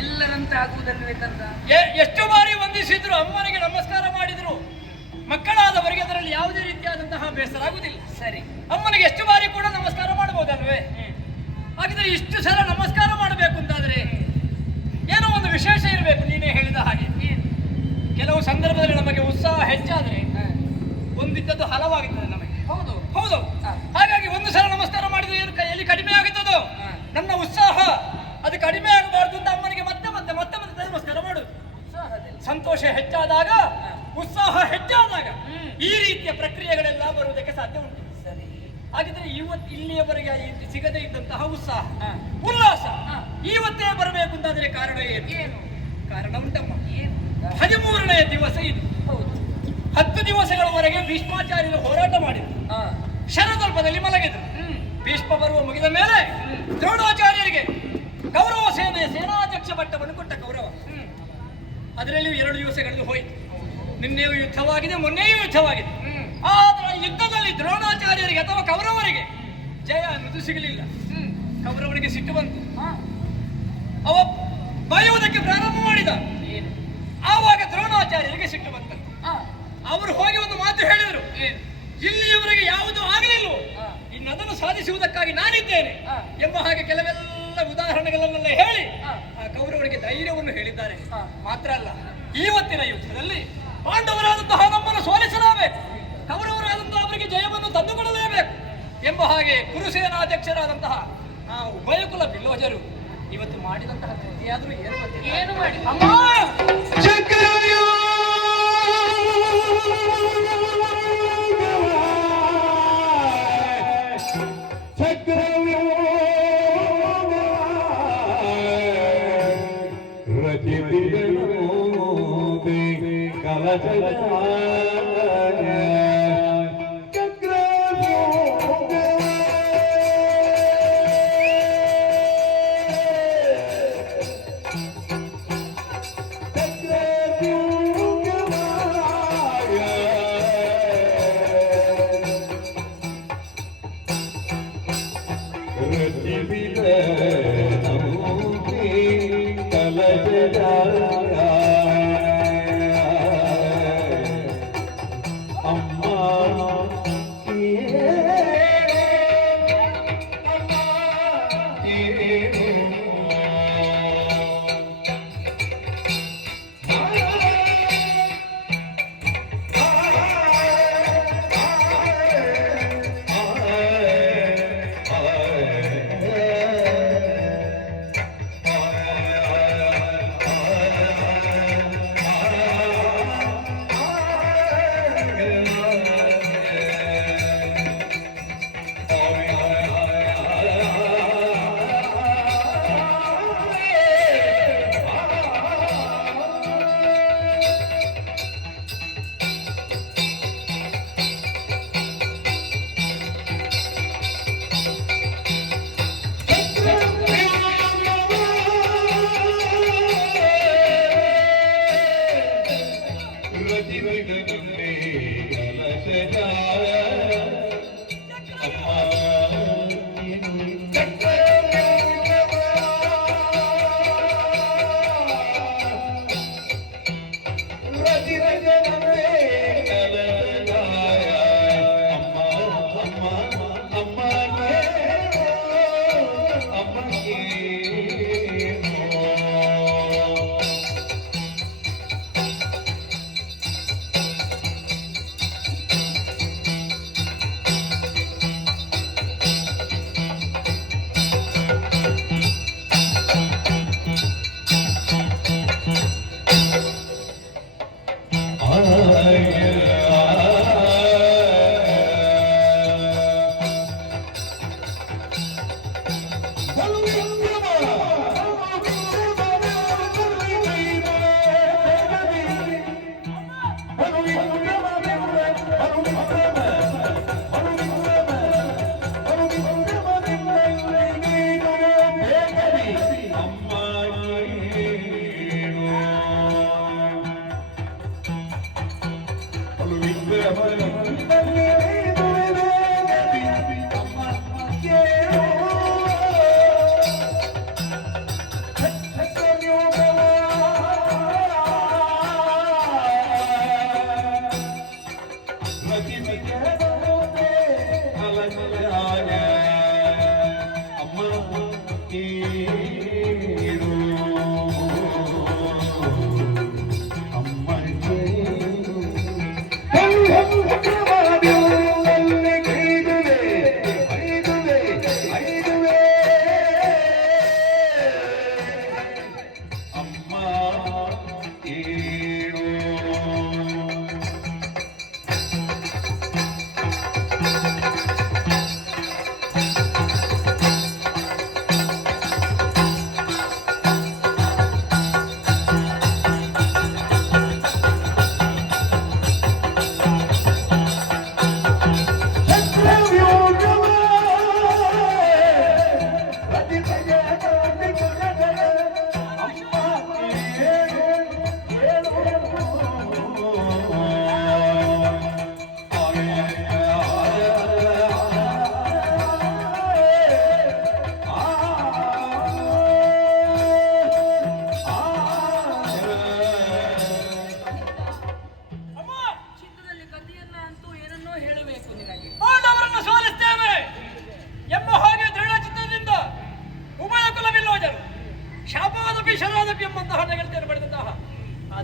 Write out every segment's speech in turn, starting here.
ಎಲ್ಲರಂತಾಗುವುದಲ್ವೇ ಕಂದ? ಎಷ್ಟು ಬಾರಿ ವಂದಿಸಿದ್ರು, ಅಮ್ಮನಿಗೆ ನಮಸ್ಕಾರ ಮಾಡಿದ್ರು, ಮಕ್ಕಳಾದವರಿಗೆ ಅದರಲ್ಲಿ ಯಾವುದೇ ರೀತಿಯಾದಂತಹ ಬೇಸರ ಆಗುವುದಿಲ್ಲ. ಸರಿ, ಅಮ್ಮನಿಗೆ ಎಷ್ಟು ಬಾರಿ ಕೂಡ ನಮಸ್ಕಾರ ಮಾಡಬಹುದಲ್ವೇ? ಹಾಗಿದ್ರೆ ಇಷ್ಟು ಸಲ ನಮಸ್ಕಾರ ಮಾಡಬೇಕು ಅಂತಾದ್ರೆ ಏನೋ ಒಂದು ವಿಶೇಷ ಇರಬೇಕು. ನೀನೇ ಹೇಳಿದ ಹಾಗೆ ಕೆಲವು ಸಂದರ್ಭದಲ್ಲಿ ನಮಗೆ ಉತ್ಸಾಹ ಹೆಚ್ಚಾದ್ರೆ ಒಂದಿದ್ದದ್ದು ಹಲವಾಗುತ್ತದೆ ನಮಗೆ. ಹೌದು ಹೌದು. ಹಾಗಾಗಿ ಒಂದು ಸಲ ನಮಸ್ಕಾರ ಮಾಡಿದ್ರೆ ಏನು ಎಲ್ಲಿ ಕಡಿಮೆ ಆಗುತ್ತದೋ ನನ್ನ ಉತ್ಸಾಹ ಅದು ಕಡಿಮೆ ಆಗಬಾರ್ದು ಅಂತ ಅಮ್ಮನಿಗೆ ಮತ್ತೆ ಮತ್ತೆ ಮತ್ತೆ ಮತ್ತೆ ನಮಸ್ಕಾರ ಮಾಡುದು. ಸಂತೋಷ ಹೆಚ್ಚಾದಾಗ, ಉತ್ಸಾಹ ಹೆಚ್ಚಾದಾಗ ಈ ರೀತಿಯ ಪ್ರಕ್ರಿಯೆಗಳೆಲ್ಲ ಬರುವುದಕ್ಕೆ ಸಾಧ್ಯ ಉಂಟು. ಸರಿ, ಹಾಗಿದ್ರೆ ಇಲ್ಲಿಯವರೆಗೆ ಸಿಗದೇ ಇದ್ದಂತಹ ಉತ್ಸಾಹ ಉಲ್ಲಾಸ ಇವತ್ತೇ ಬರಬೇಕು ಅಂತಾದ್ರೆ ಕಾರಣ ಏನು? ಕಾರಣ ಉಂಟಮ್ಮ. 13ನೇ ದಿವಸ ಇದು. ಹೌದು, 10 ದಿವಸಗಳವರೆಗೆ ಭೀಷ್ಮಾಚಾರ್ಯರು ಹೋರಾಟ ಮಾಡಿದರು, ಶರದಲ್ಪದಲ್ಲಿ ಮಲಗಿದರು. ಭೀಷ್ಮ ಬರುವ ಮುಗಿದ ಮೇಲೆ ದ್ರೋಣಾಚಾರ್ಯರಿಗೆ ಕೌರವ ಸೇನಾಧ್ಯಕ್ಷ ಪಟ್ಟವನ್ನು ಕೊಟ್ಟ ಕೌರವ. ಅದರಲ್ಲಿಯೂ 2 ದಿವಸಗಳಲ್ಲಿ ಹೋಯಿತು. ನಿನ್ನೆಯೂ ಯುದ್ಧವಾಗಿದೆ, ಮೊನ್ನೆಯೂ ಯುದ್ಧವಾಗಿದೆ. ಆದರೆ ಯುದ್ಧದಲ್ಲಿ ದ್ರೋಣಾಚಾರ್ಯರಿಗೆ ಅಥವಾ ಕೌರವರಿಗೆ ಜಯ ಅನ್ನೋದು ಸಿಗಲಿಲ್ಲ. ಕೌರವನಿಗೆ ಸಿಟ್ಟು ಬಂತು. ಅವ ಬಯುವುದಕ್ಕೆ ಪ್ರಾರಂಭ ಮಾಡಿದ. ಆವಾಗ ದ್ರೋಣಾಚಾರ್ಯರಿಗೆ ಸಿಟ್ಟು ಬಂತ. ಅವರು ಹೋಗಿ ಒಂದು ಮಾತು ಹೇಳಿದರು, ಇಲ್ಲಿಯವರೆಗೆ ಯಾವುದೂ ಆಗಲಿಲ್ಲವೋ ಇನ್ನದನ್ನು ಸಾಧಿಸುವುದಕ್ಕಾಗಿ ನಾನಿದ್ದೇನೆ ಎಂಬ ಹಾಗೆ ಕೆಲವೆಲ್ಲ ಉದಾಹರಣೆಗಳನ್ನೆಲ್ಲ ಹೇಳಿ ಆ ಕೌರವರಿಗೆ ಧೈರ್ಯವನ್ನು ಹೇಳಿದ್ದಾರೆ. ಮಾತ್ರ ಅಲ್ಲ, ಇವತ್ತಿನ ಯುದ್ಧದಲ್ಲಿ ಪಾಂಡವರಾದಂತಹ ನಮ್ಮನ್ನು ಸೋಲಿಸಲಾಗಬೇಕು, ಕೌರವರಾದಂತಹ ಅವರಿಗೆ ಜಯವನ್ನು ತಂದುಕೊಡಲೇಬೇಕು ಎಂಬ ಹಾಗೆ ಕುರುಸೇನಾಧ್ಯಕ್ಷರಾದಂತಹ ಉಭಯಕುಲ ಬಿಲ್ಲೋಜರು ಇವತ್ತು ಮಾಡಿದಂತಹ ಕೃತಿಯಾದ್ರೂ ಏನು ಮಾಡಿ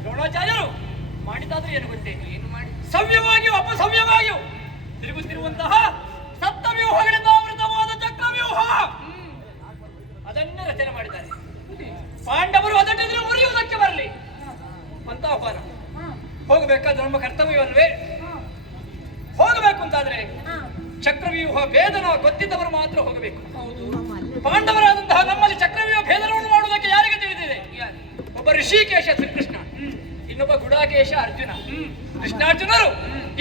ದ್ರೋಣಾಚಾರ್ಯರು ಮಾಡಿದ್ದಾದ್ರೂ ಏನು ಗೊತ್ತೇ? ಏನು ಮಾಡಿ? ಸವ್ಯವಾಗಿಯೂ ಅಪಸವ್ಯವಾಗಿಯೂ ತಿರುಗುತ್ತಿರುವಂತಹ ಸಪ್ತವ್ಯೂಹಗಳಿಂದ ಆವೃತವಾದ ಚಕ್ರವ್ಯೂಹ ಅದನ್ನೇ ರಚನೆ ಮಾಡಿದ್ದಾರೆ. ಪಾಂಡವರು ಅದನ್ನೆದುರು ಮುರಿಯುವುದಕ್ಕೆ ಬರಲಿ ಅಂತ ಆಹ್ವಾನ. ಹೋಗಬೇಕಾದ್ರೆ ನಮ್ಮ ಕರ್ತವ್ಯವಲ್ವೇ? ಹೋಗಬೇಕು ಅಂತಾದ್ರೆ ಚಕ್ರವ್ಯೂಹ ಭೇದನ ಗೊತ್ತಿದ್ದವರು ಮಾತ್ರ ಹೋಗಬೇಕು. ಪಾಂಡವರಾದಂತಹ ನಮ್ಮಲ್ಲಿ ಚಕ್ರವ್ಯೂಹ ಭೇದನವನ್ನು ಮಾಡುವುದಕ್ಕೆ ಯಾರಿಗೆ ತಿಳಿದಿದೆ? ಒಬ್ಬ ಋಷಿಕೇಶ ಶ್ರೀಕೃಷ್ಣ, ಇನ್ನೊಬ್ಬ ಗುಡಾಕೇಶ ಅರ್ಜುನ. ಕೃಷ್ಣಾರ್ಜುನರು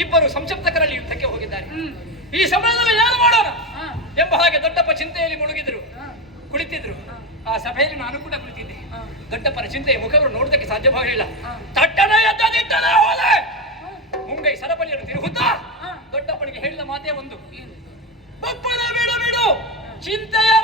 ಇಬ್ಬರು ಸಂಸಪ್ತಕರಲ್ಲಿ ಯುದ್ಧಕ್ಕೆ ಹೋಗಿದ್ದಾರೆ. ಈ ಸಮಯದಲ್ಲಿ ಏನು ಮಾಡೋಣ ಎಂಬ ಹಾಗೆ ದೊಡ್ಡಪ್ಪ ಚಿಂತೆಯಲ್ಲಿ ಮುಳುಗಿದ್ರು, ಕುಳಿತಿದ್ರು. ಆ ಸಭೆಯಲ್ಲಿ ನಾನು ಕೂಡ ಕುಳಿತಿದ್ದೆ. ದೊಡ್ಡಪ್ಪನ ಚಿಂತೆಯ ಮುಖವರು ನೋಡುವುದಕ್ಕೆ ಸಾಧ್ಯವಾಗಲಿಲ್ಲ. ತಟ್ಟನೆ ಎದ್ದದಿಟ್ಟನೆ ಹೋದೆ. ಮುಂಗೈ ಸರಪಳಿಯನ್ನು ತಿರುಗುತ್ತಾ ದೊಡ್ಡಪ್ಪನಿಗೆ ಹೇಳಿದ ಮಾತೇ ಒಂದು, ಬಪ್ಪನೆ ಬಿಡು ಬಿಡು, ಚಿಂತೆಯ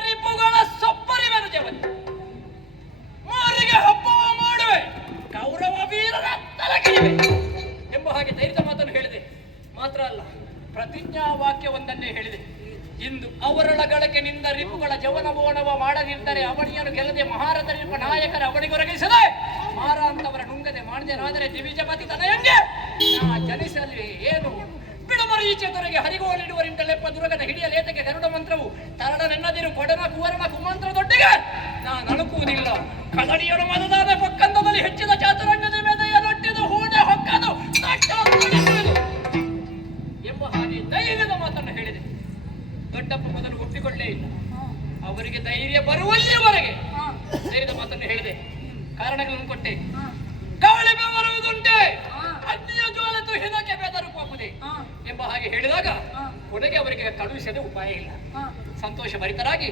ಪ್ರತಿಜ್ಞಾ ವಾಕ್ಯವೊಂದನ್ನೇ ಹೇಳಿದೆ. ಇಂದು ಅವರೊಳಗಳಕ್ಕೆ ನಿಂದ ರಿಪುಗಳ ಜವನ ಮೋಣವ ಮಾಡದಿದ್ದರೆ ಅವಣಿಯನ್ನು ಗೆಲ್ಲದೆ ಮಹಾರಥ ರಿಪ ನಾಯಕರ ಅವಣಿಗೊರಗಿಸದೆ ಮಾರ ಅಂತವರ ನುಂಗದೆ ಮಾಡಿದೆನಾದರೆ ದಿವಿಜಪತಿ ತನಯಂಗೆ ಜನಿಸಲಿ ಏನು ಬಿಡುಮರು ಈಚೆ ತೊರೆಗೆ ಹರಿಗೋಳಿಡುವರಿಂಟಲೆಪ್ಪ ದುರ್ಗದ ಹಿಡಿಯಲೇತಕ್ಕೆ ಗರುಡ ಮಂತ್ರವು ತರಡನೆನ್ನದಿರು ಕೊಡನ ಕುವರನ ಕುಮಂತ್ರದೊಟ್ಟಿಗೆ ನಾನು ಅಳುಕುವುದಿಲ್ಲ. ಕದಡಿಯರು ಮನದಾದ ಪಕ್ಕಂದದಲ್ಲಿ ಹೆಚ್ಚಿದ ಚಾತುರಂಗದ ಮೆದೆಯನ್ನೊಟ್ಟಿದು ಹೂಡೆ ಹೊಕ್ಕದು ಎಂಬ ಹಾಗೆ ಧೈರ್ಯದ ಮಾತನ್ನು ಹೇಳಿದೆ. ದೊಡ್ಡಪ್ಪ ಮೊದಲು ಒಪ್ಪಿಕೊಳ್ಳೇ ಇಲ್ಲ. ಅವರಿಗೆ ಧೈರ್ಯ ಬರುವಲ್ಲಿಯವರೆಗೆ ಧೈರ್ಯದ ಮಾತನ್ನು ಹೇಳಿದೆ. ಕಾರಣಗಳನ್ನು ಕೊಟ್ಟೆ. ಗಾಳಿ ಬೆವರುವುದುಂಟೆ, ಅಗ್ನಿಯ ಜ್ವಾಲತು ಹಿನಕ್ಕೆ ಬೆದರು ಹೋಗುದೆ ಎಂಬ ಹಾಗೆ ಹೇಳಿದಾಗ ಕೊನೆಗೆ ಅವರಿಗೆ ಕಳುಹಿಸದೆ ಉಪಾಯ ಇಲ್ಲ. ಸಂತೋಷ ಭರಿತರಾಗಿ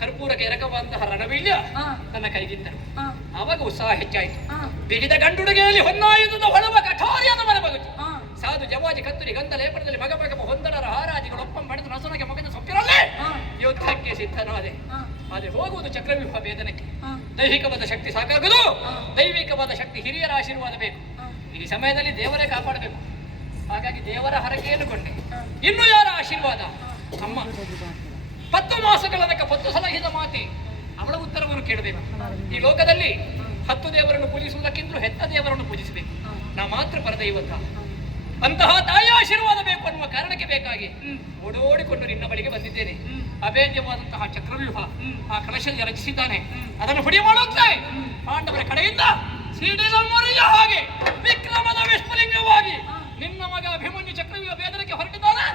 ಕರ್ಪೂರಕ್ಕೆ ಎರಕವಂತಹ ರಣವೀಳ್ಯ ನನ್ನ ಕೈಗಿದ್ದರು. ಆವಾಗ ಉತ್ಸಾಹ ಹೆಚ್ಚಾಯಿತು. ಬಿಗಿದ ಗಂಡುಡುಗೆಯಲ್ಲಿ ಹೊನ್ನಾಯುಧದ ಹೊಳವ ಕಠಾರಿಯನ್ನು ಮನಬಗುತ್ತು. ಸಾಧು ಜವಾಜಿ ಕತ್ತುರಿ ಗಂಧ ಲೇಪನದಲ್ಲಿ ಮಗಮಗಮ ಹೊಂದನರ ಹಾರಾಜಿಗಳೊಪ್ಪ ಪಡೆದು ನಸನಗೆ ಮಗನ ಸೊಪ್ಪಿರಲ್ಲೇ ಯುದ್ಧಕ್ಕೆ ಸಿದ್ಧನಾದೆ. ಆದರೆ ಹೋಗುವುದು ಚಕ್ರವ್ಯೂಹ ಭೇದನಕ್ಕೆ. ದೈಹಿಕವಾದ ಶಕ್ತಿ ಸಾಕಾಗದು, ದೈವಿಕವಾದ ಶಕ್ತಿ ಹಿರಿಯರ ಆಶೀರ್ವಾದ ಬೇಕು. ಈ ಸಮಯದಲ್ಲಿ ದೇವರೇ ಕಾಪಾಡಬೇಕು. ಹಾಗಾಗಿ ದೇವರ ಹರಕೆಯನ್ನು ಕೊಂಡೆ. ಇನ್ನು ಯಾರ ಆಶೀರ್ವಾದ? ಅಮ್ಮ 10 ಮಾಸಗಳ ತನಕ 10 ಸಲಹಿದ ಮಾತೆ ಅವಳ ಉತ್ತರವನ್ನು ಕೇಳಬೇಕು. ಈ ಲೋಕದಲ್ಲಿ 10 ದೇವರನ್ನು ಪೂಜಿಸುವುದಕ್ಕಿಂತಲೂ ಹೆತ್ತ ದೇವರನ್ನು ಪೂಜಿಸಬೇಕು. ನಾ ಮಾತ್ರ ಪರದೈವತ. ಅಂತಹ ತಾಯಿ ಆಶೀರ್ವಾದ ಬೇಕು ಅನ್ನುವ ಕಾರಣಕ್ಕೆ ಬೇಕಾಗಿ ಓಡೋಡಿಕೊಂಡು ನಿನ್ನ ಬಳಿಗೆ ಬಂದಿದ್ದೇನೆ. ಅಭೇದ್ಯವಾದಂತಹ ಚಕ್ರವ್ಯೂಹ ಆ ಕಲಶದಲ್ಲಿ ರಚಿಸಿದ್ದಾನೆ. ಅದನ್ನು ಹುಡಿ ಮಾಡುತ್ತೆ. ಪಾಂಡವರ ಕಡೆಯಿಂದ ಸಿಡಿಲಮರಿಯ ಹಾಗೆ ವಿಕ್ರಮದ ವಿಸ್ಫುಲಿಂಗವಾಗಿ ನಿನ್ನ ಮಗ ಅಭಿಮನ್ಯು ಚಕ್ರವ್ಯೂಹ ಭೇದನಕ್ಕೆ ಹೊರಟಿದ್ದಾನೆ.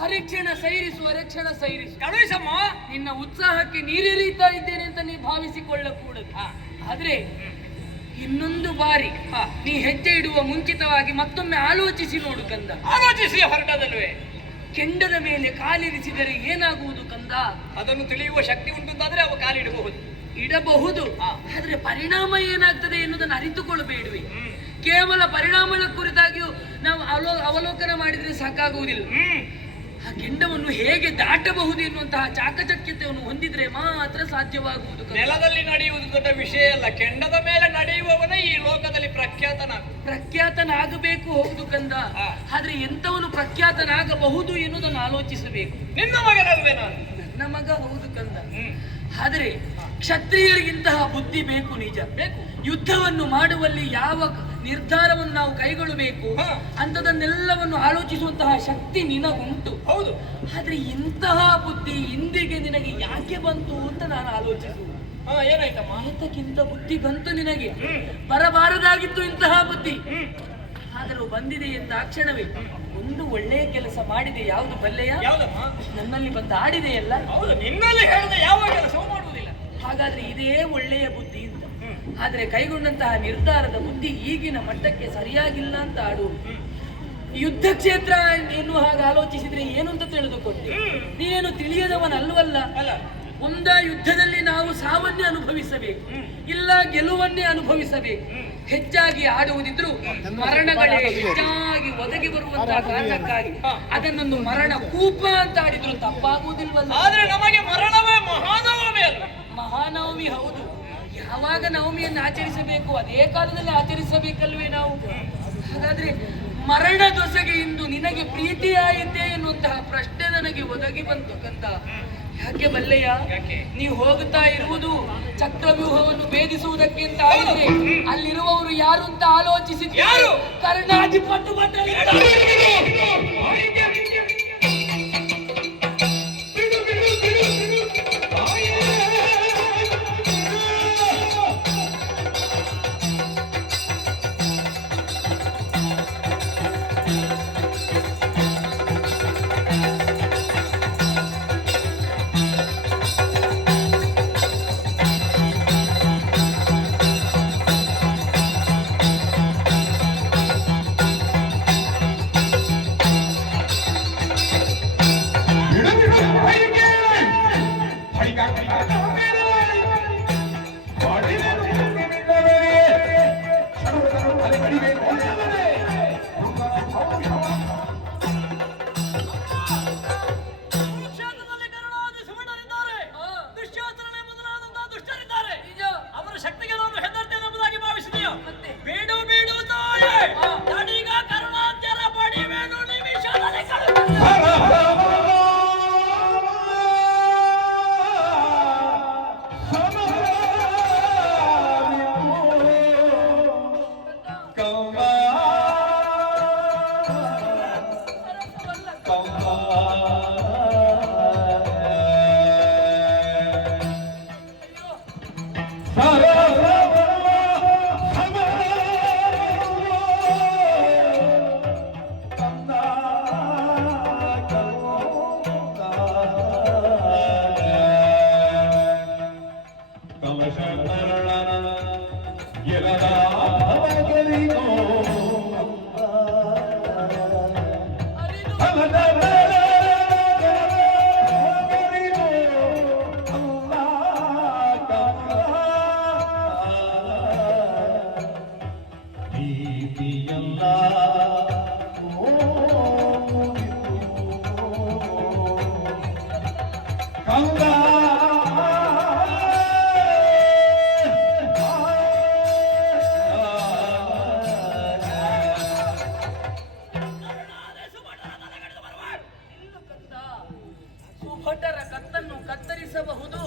ಹರಿಕ್ಷಣ ಸೈರಿಸು, ಹರಿಕ್ಷಣ ಸೈರಿಸು. ಕಳುಹಿಸಮ್ಮ. ನಿನ್ನ ಉತ್ಸಾಹಕ್ಕೆ ನೀರೆರೀತಾ ಇದ್ದೇನೆ ಅಂತ ನೀ ಭಾವಿಸಿಕೊಳ್ಳಕೂಡದು. ಆದ್ರೆ ಇನ್ನೊಂದು ಬಾರಿ ನೀ ಹೆಜ್ಜೆ ಇಡುವ ಮುಂಚಿತವಾಗಿ ಮತ್ತೊಮ್ಮೆ ಆಲೋಚಿಸಿ ನೋಡು ಕಂದ. ಆಲೋಚಿಸಿ ಹೊರಟದಲ್ವೇ? ಕೆಂಡದ ಮೇಲೆ ಕಾಲಿರಿಸಿದರೆ ಏನಾಗುವುದು ಕಂದ? ಅದನ್ನು ತಿಳಿಯುವ ಶಕ್ತಿ ಉಂಟುಂದಾದ್ರೆ ಅವ ಇಡಬಹುದು. ಆದ್ರೆ ಪರಿಣಾಮ ಏನಾಗ್ತದೆ ಎನ್ನುವುದನ್ನು ಅರಿತುಕೊಳ್ಳಬೇಡುವೆ. ಕೇವಲ ಪರಿಣಾಮದ ಕುರಿತಾಗಿಯೂ ನಾವು ಅವಲೋಕನ ಮಾಡಿದ್ರೆ ಸಾಕಾಗುವುದಿಲ್ಲ. ಆ ಕೆಂಡವನ್ನು ಹೇಗೆ ದಾಟಬಹುದು ಎನ್ನುವಂತಹ ಚಾಕಚಕ್ಯತೆಯನ್ನು ಹೊಂದಿದ್ರೆ ಮಾತ್ರ ಸಾಧ್ಯವಾಗುವುದು. ನೆಲದಲ್ಲಿ ನಡೆಯುವುದು ದೊಡ್ಡ ವಿಷಯ ಅಲ್ಲ, ಕೆಂಡದ ಮೇಲೆ ನಡೆಯುವವನೇ ಈ ಲೋಕದಲ್ಲಿ ಪ್ರಖ್ಯಾತನಾಗಬೇಕು. ಹೌದು ಕಂದ. ಆದ್ರೆ ಎಂತವನು ಪ್ರಖ್ಯಾತನಾಗಬಹುದು ಎನ್ನುವುದನ್ನು ಆಲೋಚಿಸಬೇಕು. ನಿನ್ನ ಮಗನಲ್ವೇ ನಾನು? ನನ್ನ ಮಗ. ಹೌದು ಕಂದ. ಆದರೆ ಕ್ಷತ್ರಿಯರಿಗಿಂತಹ ಬುದ್ಧಿ ಬೇಕು, ನಿಜ ಬೇಕು. ಯುದ್ಧವನ್ನು ಮಾಡುವಲ್ಲಿ ಯಾವ ನಿರ್ಧಾರವನ್ನು ನಾವು ಕೈಗೊಳ್ಳಬೇಕು ಅಂತದನ್ನೆಲ್ಲವನ್ನು ಆಲೋಚಿಸುವಂತಹ ಶಕ್ತಿ ನಿನಗುಂಟು. ಹೌದು. ಆದ್ರೆ ಇಂತಹ ಬುದ್ಧಿ ಇಂದಿಗೆ ನಿನಗೆ ಯಾಕೆ ಬಂತು ಅಂತ ನಾನು ಆಲೋಚಿಸುವುದು. ಏನಾಯ್ತಮ್ಮ? ಏತಕ್ಕಿಂತ ಬುದ್ಧಿ ಬಂತು ನಿನಗೆ? ಬರಬಾರದಾಗಿತ್ತು ಇಂತಹ ಬುದ್ಧಿ. ಆದರೂ ಬಂದಿದೆ ಎಂದ ಕ್ಷಣವೇ ಒಂದು ಒಳ್ಳೆಯ ಕೆಲಸ ಮಾಡಿದೆ. ಯಾವುದು ಬಲ್ಲೆಯ? ನನ್ನಲ್ಲಿ ಬಂದು ಆಡಿದೆಯಲ್ಲ. ಹೌದು, ನಿನ್ನಲ್ಲಿ ಹೇಳಿದ ಯಾವ ಕೆಲಸವೂ ಮಾಡುವುದಿಲ್ಲ. ಹಾಗಾದ್ರೆ ಇದೇ ಒಳ್ಳೆಯ ಬುದ್ಧಿ ಅಂತ. ಆದ್ರೆ ಕೈಗೊಂಡಂತಹ ನಿರ್ಧಾರದ ಬುದ್ಧಿ ಈಗಿನ ಮಟ್ಟಕ್ಕೆ ಸರಿಯಾಗಿಲ್ಲ ಅಂತ ಆಡು. ಯುದ್ಧ ಕ್ಷೇತ್ರ ಎನ್ನುವ ಹಾಗೆ ಆಲೋಚಿಸಿದ್ರೆ ಏನು ಅಂತ ತಿಳಿದುಕೊಂಡೆ. ನೀನೇನು ತಿಳಿಯದವನಲ್ವಲ್ಲ. ಒಂದ ಯುದ್ಧದಲ್ಲಿ ನಾವು ಸಾವನ್ನೇ ಅನುಭವಿಸಬೇಕು, ಇಲ್ಲ ಗೆಲುವನ್ನೇ ಅನುಭವಿಸಬೇಕು. ಹೆಚ್ಚಾಗಿ ಆಡುವುದಿದ್ರು ಮರಣಗಳೇ ಹೆಚ್ಚಾಗಿ ಒದಗಿ ಬರುವಂತಹ ಕಾರಣಕ್ಕಾಗಿ ಅದನ್ನೊಂದು ಮರಣ ಕೂಪ ಅಂತ ಆಡಿದ್ರು ತಪ್ಪಾಗುವುದಿಲ್ವಲ್ಲ. ಆದ್ರೆ ನಮಗೆ ಮರಣವೇ ಮಹಾನವಮಿ ಅಲ್ಲ? ಮಹಾನವಮಿ ಹೌದು. ಯಾವಾಗ ನವಮಿಯನ್ನು ಆಚರಿಸಬೇಕು ಅದೇ ಕಾಲದಲ್ಲಿ ಆಚರಿಸಬೇಕಲ್ವೇ ನಾವು? ಹಾಗಾದ್ರೆ ಮರಣ ದೊಸಗೆ ಇಂದು ನಿನಗೆ ಪ್ರೀತಿಯಾಯಿತೆ ಎನ್ನುವಂತಹ ಪ್ರಶ್ನೆ ನನಗೆ ಒದಗಿ ಬಂತು ಕಂದ. ಯಾಕೆ ಬಲ್ಲೆಯ? ನೀವು ಹೋಗುತ್ತಾ ಇರುವುದು ಚಕ್ರವ್ಯೂಹವನ್ನು ಭೇದಿಸುವುದಕ್ಕೆ ಅಂತ ಆಗಿದ್ರೆ ಅಲ್ಲಿರುವವರು ಯಾರು ಅಂತ ಆಲೋಚಿಸಿದ್ರು. ಯಾರು? ಕರ್ಣಾಧಿಪತಿ ಮಂಡಳಿ. ಸುಭಟರ ಕತ್ತನ್ನು ಕತ್ತರಿಸಬಹುದು,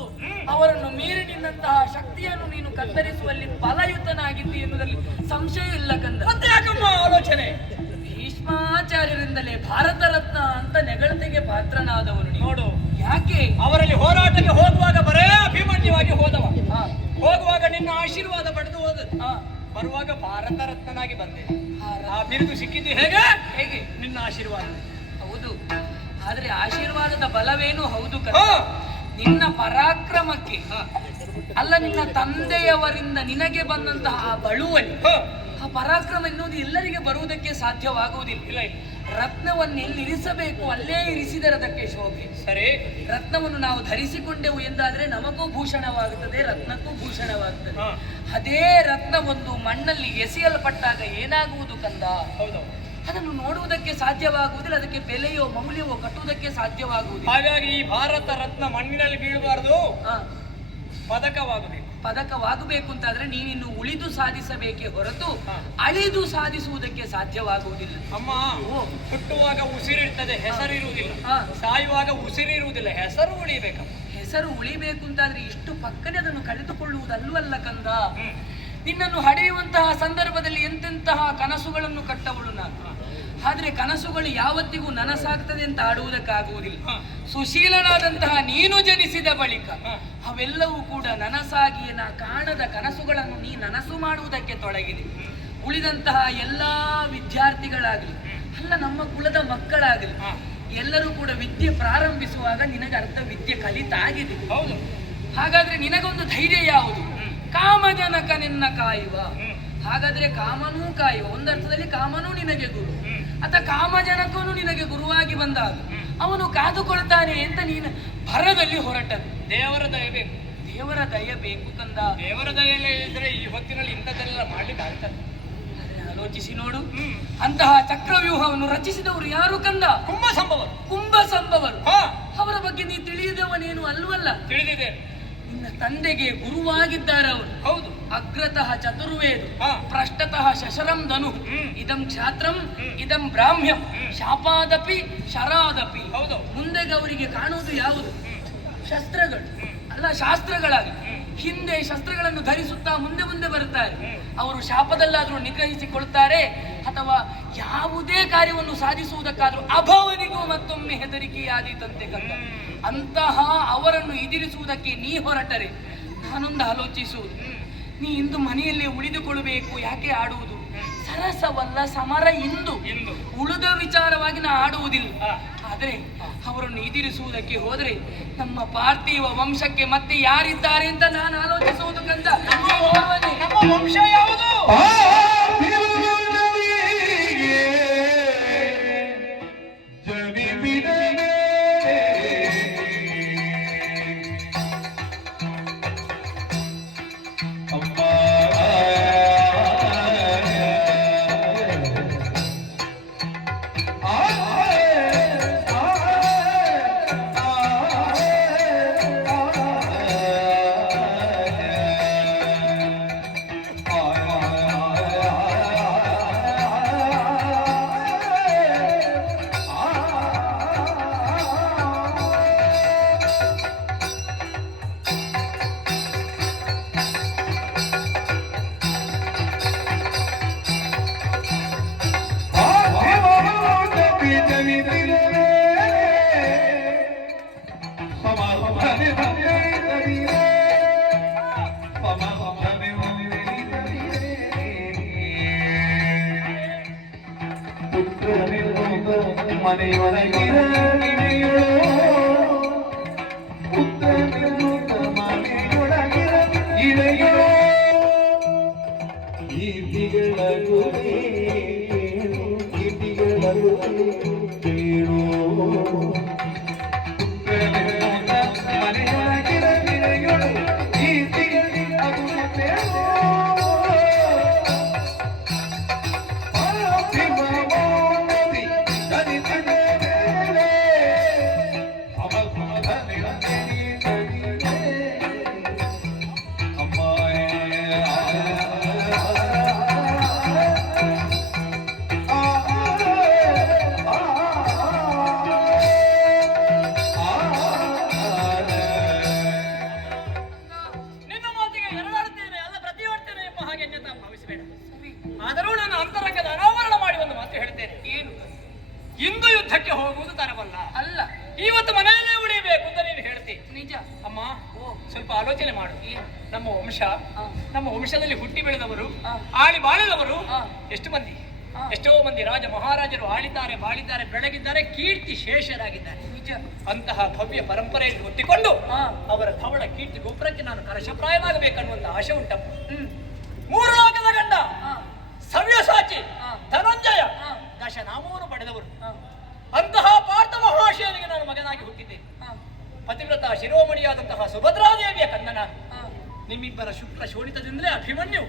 ಅವರನ್ನು ಮೀರಿ ನಿನ್ನಂತಹ ಶಕ್ತಿಯನ್ನು ನೀನು ಕತ್ತರಿಸುವಲ್ಲಿ ಫಲಯುತನಾಗಿದ್ದು ಎನ್ನುವುದರಲ್ಲಿ ಸಂಶಯ ಇಲ್ಲ ಕಂದ. ಮತ್ತೆ ಯಾಕಮ್ಮ ಆಲೋಚನೆ? ಭೀಷ್ಮಾಚಾರ್ಯರಿಂದಲೇ ಭಾರತ ರತ್ನ ಅಂತ ನೆಗಳತೆಗೆ ಪಾತ್ರನಾದವನು ನೋಡು. ಯಾಕೆ? ಅವರಲ್ಲಿ ಹೋರಾಟಕ್ಕೆ ಹೋಗುವಾಗ ಬರೇ ಅಭಿಮನ್ಯವಾಗಿ ಹೋದವ. ಹೋಗುವಾಗ ನಿನ್ನ ಆಶೀರ್ವಾದ ಪಡೆದು ಹೋದ. ಬರುವಾಗ ಭಾರತ ರತ್ನನಾಗಿ ಬಂದೆ. ಆ ಬಿರುದು ಸಿಕ್ಕಿದ್ದು ಹೇಗೆ? ಹೇಗೆ? ನಿನ್ನ ಆಶೀರ್ವಾದ. ಹೌದು, ಆದ್ರೆ ಆಶೀರ್ವಾದದ ಬಲವೇನು ಹೌದು ಕಣ. ನಿನ್ನ ಪರಾಕ್ರಮಕ್ಕೆ ಅಲ್ಲ, ನಿನ್ನ ತಂದೆಯವರಿಂದ ನಿನಗೆ ಬಂದಂತಹ ಆ ಬಳುವಳಿ, ಆ ಪರಾಕ್ರಮ ಎನ್ನುವುದು ಎಲ್ಲರಿಗೆ ಬರುವುದಕ್ಕೆ ಸಾಧ್ಯವಾಗುವುದಿಲ್ಲ. ಇಲ್ಲ ಇಲ್ಲ, ರತ್ನವನ್ನು ಎಲ್ಲಿ ಇರಿಸಬೇಕು ಅಲ್ಲೇ ಇರಿಸಿದರೆ ಅದಕ್ಕೆ ಶೋಭೆ. ಸರಿ, ರತ್ನವನ್ನು ನಾವು ಧರಿಸಿಕೊಂಡೆವು ಎಂದಾದ್ರೆ ನಮಗೂ ಭೂಷಣವಾಗುತ್ತದೆ, ರತ್ನಕ್ಕೂ ಭೂಷಣವಾಗುತ್ತದೆ. ಅದೇ ರತ್ನ ಒಂದು ಮಣ್ಣಲ್ಲಿ ಎಸೆಯಲ್ಪಟ್ಟಾಗ ಏನಾಗುವುದು ಕಂದ? ಹೌದು, ಅದನ್ನು ನೋಡುವುದಕ್ಕೆ ಸಾಧ್ಯವಾಗುವುದಿಲ್ಲ, ಅದಕ್ಕೆ ಬೆಲೆಯೋ ಮೌಲ್ಯವೋ ಕಟ್ಟುವುದಕ್ಕೆ ಸಾಧ್ಯವಾಗುವುದಿಲ್ಲ. ಹಾಗಾಗಿ ಈ ಭಾರತ ರತ್ನ ಮಣ್ಣಿನಲ್ಲಿ ಬೀಳಬಾರದು, ಪದಕವಾಗಬೇಕು. ಪದಕವಾಗಬೇಕು ಅಂತಾದ್ರೆ ನೀನಿನ್ನು ಉಳಿದು ಸಾಧಿಸಬೇಕೇ ಹೊರತು ಅಳಿದು ಸಾಧಿಸುವುದಕ್ಕೆ ಸಾಧ್ಯವಾಗುವುದಿಲ್ಲ. ಅಮ್ಮ, ಹುಟ್ಟುವಾಗ ಉಸಿರಿರ್ತದೆ, ಹೆಸರಿರುವುದಿಲ್ಲ. ಸಾಯುವಾಗ ಉಸಿರಿರುವುದಿಲ್ಲ, ಹೆಸರು ಉಳಿಬೇಕಮ್ಮ. ಹೆಸರು ಉಳಿಬೇಕು ಅಂತಾದ್ರೆ ಇಷ್ಟು ಪಕ್ಕನೆ ಅದನ್ನು ಕಳೆದುಕೊಳ್ಳುವುದಲ್ಲವಲ್ಲ ಕಂದ. ನಿನ್ನನ್ನು ಹಡೆಯುವಂತಹ ಸಂದರ್ಭದಲ್ಲಿ ಎಂತೆಂತಹ ಕನಸುಗಳನ್ನು ಕಟ್ಟವಳು ನಾನು. ಆದ್ರೆ ಕನಸುಗಳು ಯಾವತ್ತಿಗೂ ನನಸಾಗ್ತದೆ ಅಂತ ಆಡುವುದಕ್ಕಾಗುವುದಿಲ್ಲ. ಸುಶೀಲನಾದಂತಹ ನೀನು ಜನಿಸಿದ ಬಳಿಕ ಅವೆಲ್ಲವೂ ಕೂಡ ನನಸಾಗಿ ನಾ ಕಾಣದ ಕನಸುಗಳನ್ನು ನೀ ನನಸು ಮಾಡುವುದಕ್ಕೆ ತೊಡಗಿದೆ. ಉಳಿದಂತಹ ಎಲ್ಲಾ ವಿದ್ಯಾರ್ಥಿಗಳಾಗಲಿ, ಅಲ್ಲ ನಮ್ಮ ಕುಲದ ಮಕ್ಕಳಾಗಲಿ, ಎಲ್ಲರೂ ಕೂಡ ವಿದ್ಯೆ ಪ್ರಾರಂಭಿಸುವಾಗ ನಿನಗೆ ಅರ್ಧ ವಿದ್ಯೆ ಕಲಿತಾಗಿದೆ. ಹೌದು, ಹಾಗಾದ್ರೆ ನಿನಗೊಂದು ಧೈರ್ಯ ಯಾವುದು? ಕಾಮಜನಕ ನಿನ್ನ ಕಾಯುವ. ಹಾಗಾದ್ರೆ ಕಾಮನೂ ಕಾಯುವ, ಒಂದರ್ಥದಲ್ಲಿ ಕಾಮನೂ ನಿನಗೆ ಗುರು, ಅಥವಾ ಕಾಮಜನಕನು ನಿನಗೆ ಗುರುವಾಗಿ ಬಂದಾಗ ಅವನು ಕಾದುಕೊಳ್ತಾನೆ ಅಂತ ನೀನು ಭರದಲ್ಲಿ ಹೊರಟದ್ದು. ದೇವರ ದಯ ಬೇಕು, ದೇವರ ದಯ ಬೇಕು ಕಂದ. ದೇವರ ದಯ ಇದ್ರೆ ಈ ಹೊತ್ತಿನಲ್ಲಿ ಇಂಥದ್ದೆಲ್ಲ ಮಾಡ್ಲಿಕ್ಕೆ ಆಗ್ತದೆ. ಆಲೋಚಿಸಿ ನೋಡು, ಅಂತಹ ಚಕ್ರವ್ಯೂಹವನ್ನು ರಚಿಸಿದವರು ಯಾರು ಕಂದ? ಕುಂಭ ಸಂಭವರು. ಕುಂಭ ಸಂಭವರು. ಅವರ ಬಗ್ಗೆ ನೀ ತಿಳಿಯದವನೇನು ಅಲ್ವಲ್ಲ. ತಿಳಿದಿದೆ. ನಿನ್ನ ತಂದೆಗೆ ಗುರುವಾಗಿದ್ದಾರೆ ಅವರು. ಹೌದು. ಅಗ್ರತಃ ಚತುರ್ವೇದ, ಹಾ. ಪೃಷ್ಠತಃ ಶಶರಂ ಧನು, ಇದಂ ಕ್ಷಾತ್ರಂ ಇದಂ ಬ್ರಾಹ್ಮ್ಯಂ, ಶಾಪಾದಪಿ ಶರಾದಪಿ. ಹೌದು. ಮುಂದೆಗೆ ಅವರಿಗೆ ಕಾಣುವುದು ಯಾವುದು? ಶಸ್ತ್ರಗಳು ಅಲ್ಲ, ಶಾಸ್ತ್ರಗಳಾಗಿ. ಹಿಂದೆ ಶಸ್ತ್ರಗಳನ್ನು ಧರಿಸುತ್ತಾ ಮುಂದೆ ಮುಂದೆ ಬರುತ್ತಾರೆ. ಅವರು ಶಾಪದಲ್ಲಾದರೂ ನಿಗ್ರಹಿಸಿಕೊಳ್ತಾರೆ ಅಥವಾ ಯಾವುದೇ ಕಾರ್ಯವನ್ನು ಸಾಧಿಸುವುದಕ್ಕಾದ್ರೂ ಅಭವನಿಗೂ ಮತ್ತೊಮ್ಮೆ ಹೆದರಿಕೆಯಾದೀತಂತೆ ಕಂಡ. ಅಂತಹ ಅವರನ್ನು ಎದುರಿಸುವುದಕ್ಕೆ ನೀ ಹೊರಟರೆ ನಾನೊಂದು ಆಲೋಚಿಸುವುದು, ನೀ ಇಂದು ಮನೆಯಲ್ಲೇ ಉಳಿದುಕೊಳ್ಳಬೇಕು. ಯಾಕೆ ಆಡುವುದು? ಸರಸವಲ್ಲ, ಸಮರ. ಇಂದು ಉಳಿದ ವಿಚಾರವಾಗಿ ನಾ ಆಡುವುದಿಲ್ಲ. ಆದರೆ ಅವರನ್ನು ಎದುರಿಸುವುದಕ್ಕೆ ಹೋದರೆ ನಮ್ಮ ಪಾರ್ಥಿವ ವಂಶಕ್ಕೆ ಮತ್ತೆ ಯಾರಿದ್ದಾರೆ ಅಂತ ನಾನು ಆಲೋಚಿಸುವುದು ಕಂದ. ನಮ್ಮ ವಂಶ ಯಾವುದು? ಮನೆಯೊಳಗಿರ ಮನೆಯೊಳಗಿರ ಇಳೆಯೋ ಕೀರ್ತಿಗಳ ಗುರಿ ಕೀರ್ತಿಗಳ ಕೇಳೋ ಮನೆಯೊಳಗಿರ ಇಳೆಯೋ ಕೀರ್ತಿಗಳ ಕೇಳೋ ಆದರೂ ನನ್ನ ಅಂತರಂಗದ ಅನಾವರಣ ಮಾಡಿ ಒಂದು ಮಾತು ಹೇಳ್ತೇನೆ. ಏನು? ಇಂದು ಯುದ್ಧಕ್ಕೆ ಹೋಗುವುದು ತರವಲ್ಲ. ಅಲ್ಲ, ಇವತ್ತು ಮನೆಯಲ್ಲೇ ಉಳಿಯಬೇಕು ಅಂತ ನೀನು ಹೇಳ್ತಿ. ನಿಜ. ಅಮ್ಮ, ಸ್ವಲ್ಪ ಆಲೋಚನೆ ಮಾಡು. ನಮ್ಮ ವಂಶ, ನಮ್ಮ ವಂಶದಲ್ಲಿ ಹುಟ್ಟಿ ಬೆಳೆದವರು, ಆಳಿ ಬಾಳಿದವರು ಎಷ್ಟು ಮಂದಿ? ಎಷ್ಟೋ ಮಂದಿ ರಾಜ ಮಹಾರಾಜರು ಆಳಿದ್ದಾರೆ, ಬಾಳಿದ್ದಾರೆ, ಬೆಳಗಿದ್ದಾರೆ, ಕೀರ್ತಿ ಶೇಷರಾಗಿದ್ದಾರೆ. ನಿಜ. ಅಂತಹ ಭವ್ಯ ಪರಂಪರೆಯಲ್ಲಿ ಹೊತ್ತಿಕೊಂಡು ಅವರ ಧವಳ ಕೀರ್ತಿ ಗೊಬ್ಬರಕ್ಕೆ ನಾನು ಕಲಶಪ್ರಾಯನಾಗಬೇಕನ್ನುವಂತ ಆಶೆ ಉಂಟಪ್ಪ. 3 ಲೋಕದ ಗಂಡ ಸವ್ಯಸಾಚಿ ಧನಂಜಯ ದಶನಾಮವನ್ನು ಪಡೆದವರು. ಅಂತಹ ಪಾರ್ಥ ಮಹಾಶಯನಿಗೆ ನಾನು ಮಗನಾಗಿ ಹುಟ್ಟಿದ್ದೇನೆ. ಪತಿವ್ರತ ಶಿರೋಮಣಿಯಾದಂತಹ ಸುಭದ್ರಾದೇವಿಯ ಕಂದ ನಾನು. ನಿಮ್ಮಿಬ್ಬರ ಶುಕ್ಲ ಶೋಣಿತದಿಂದಲೇ ಅಭಿಮನ್ಯು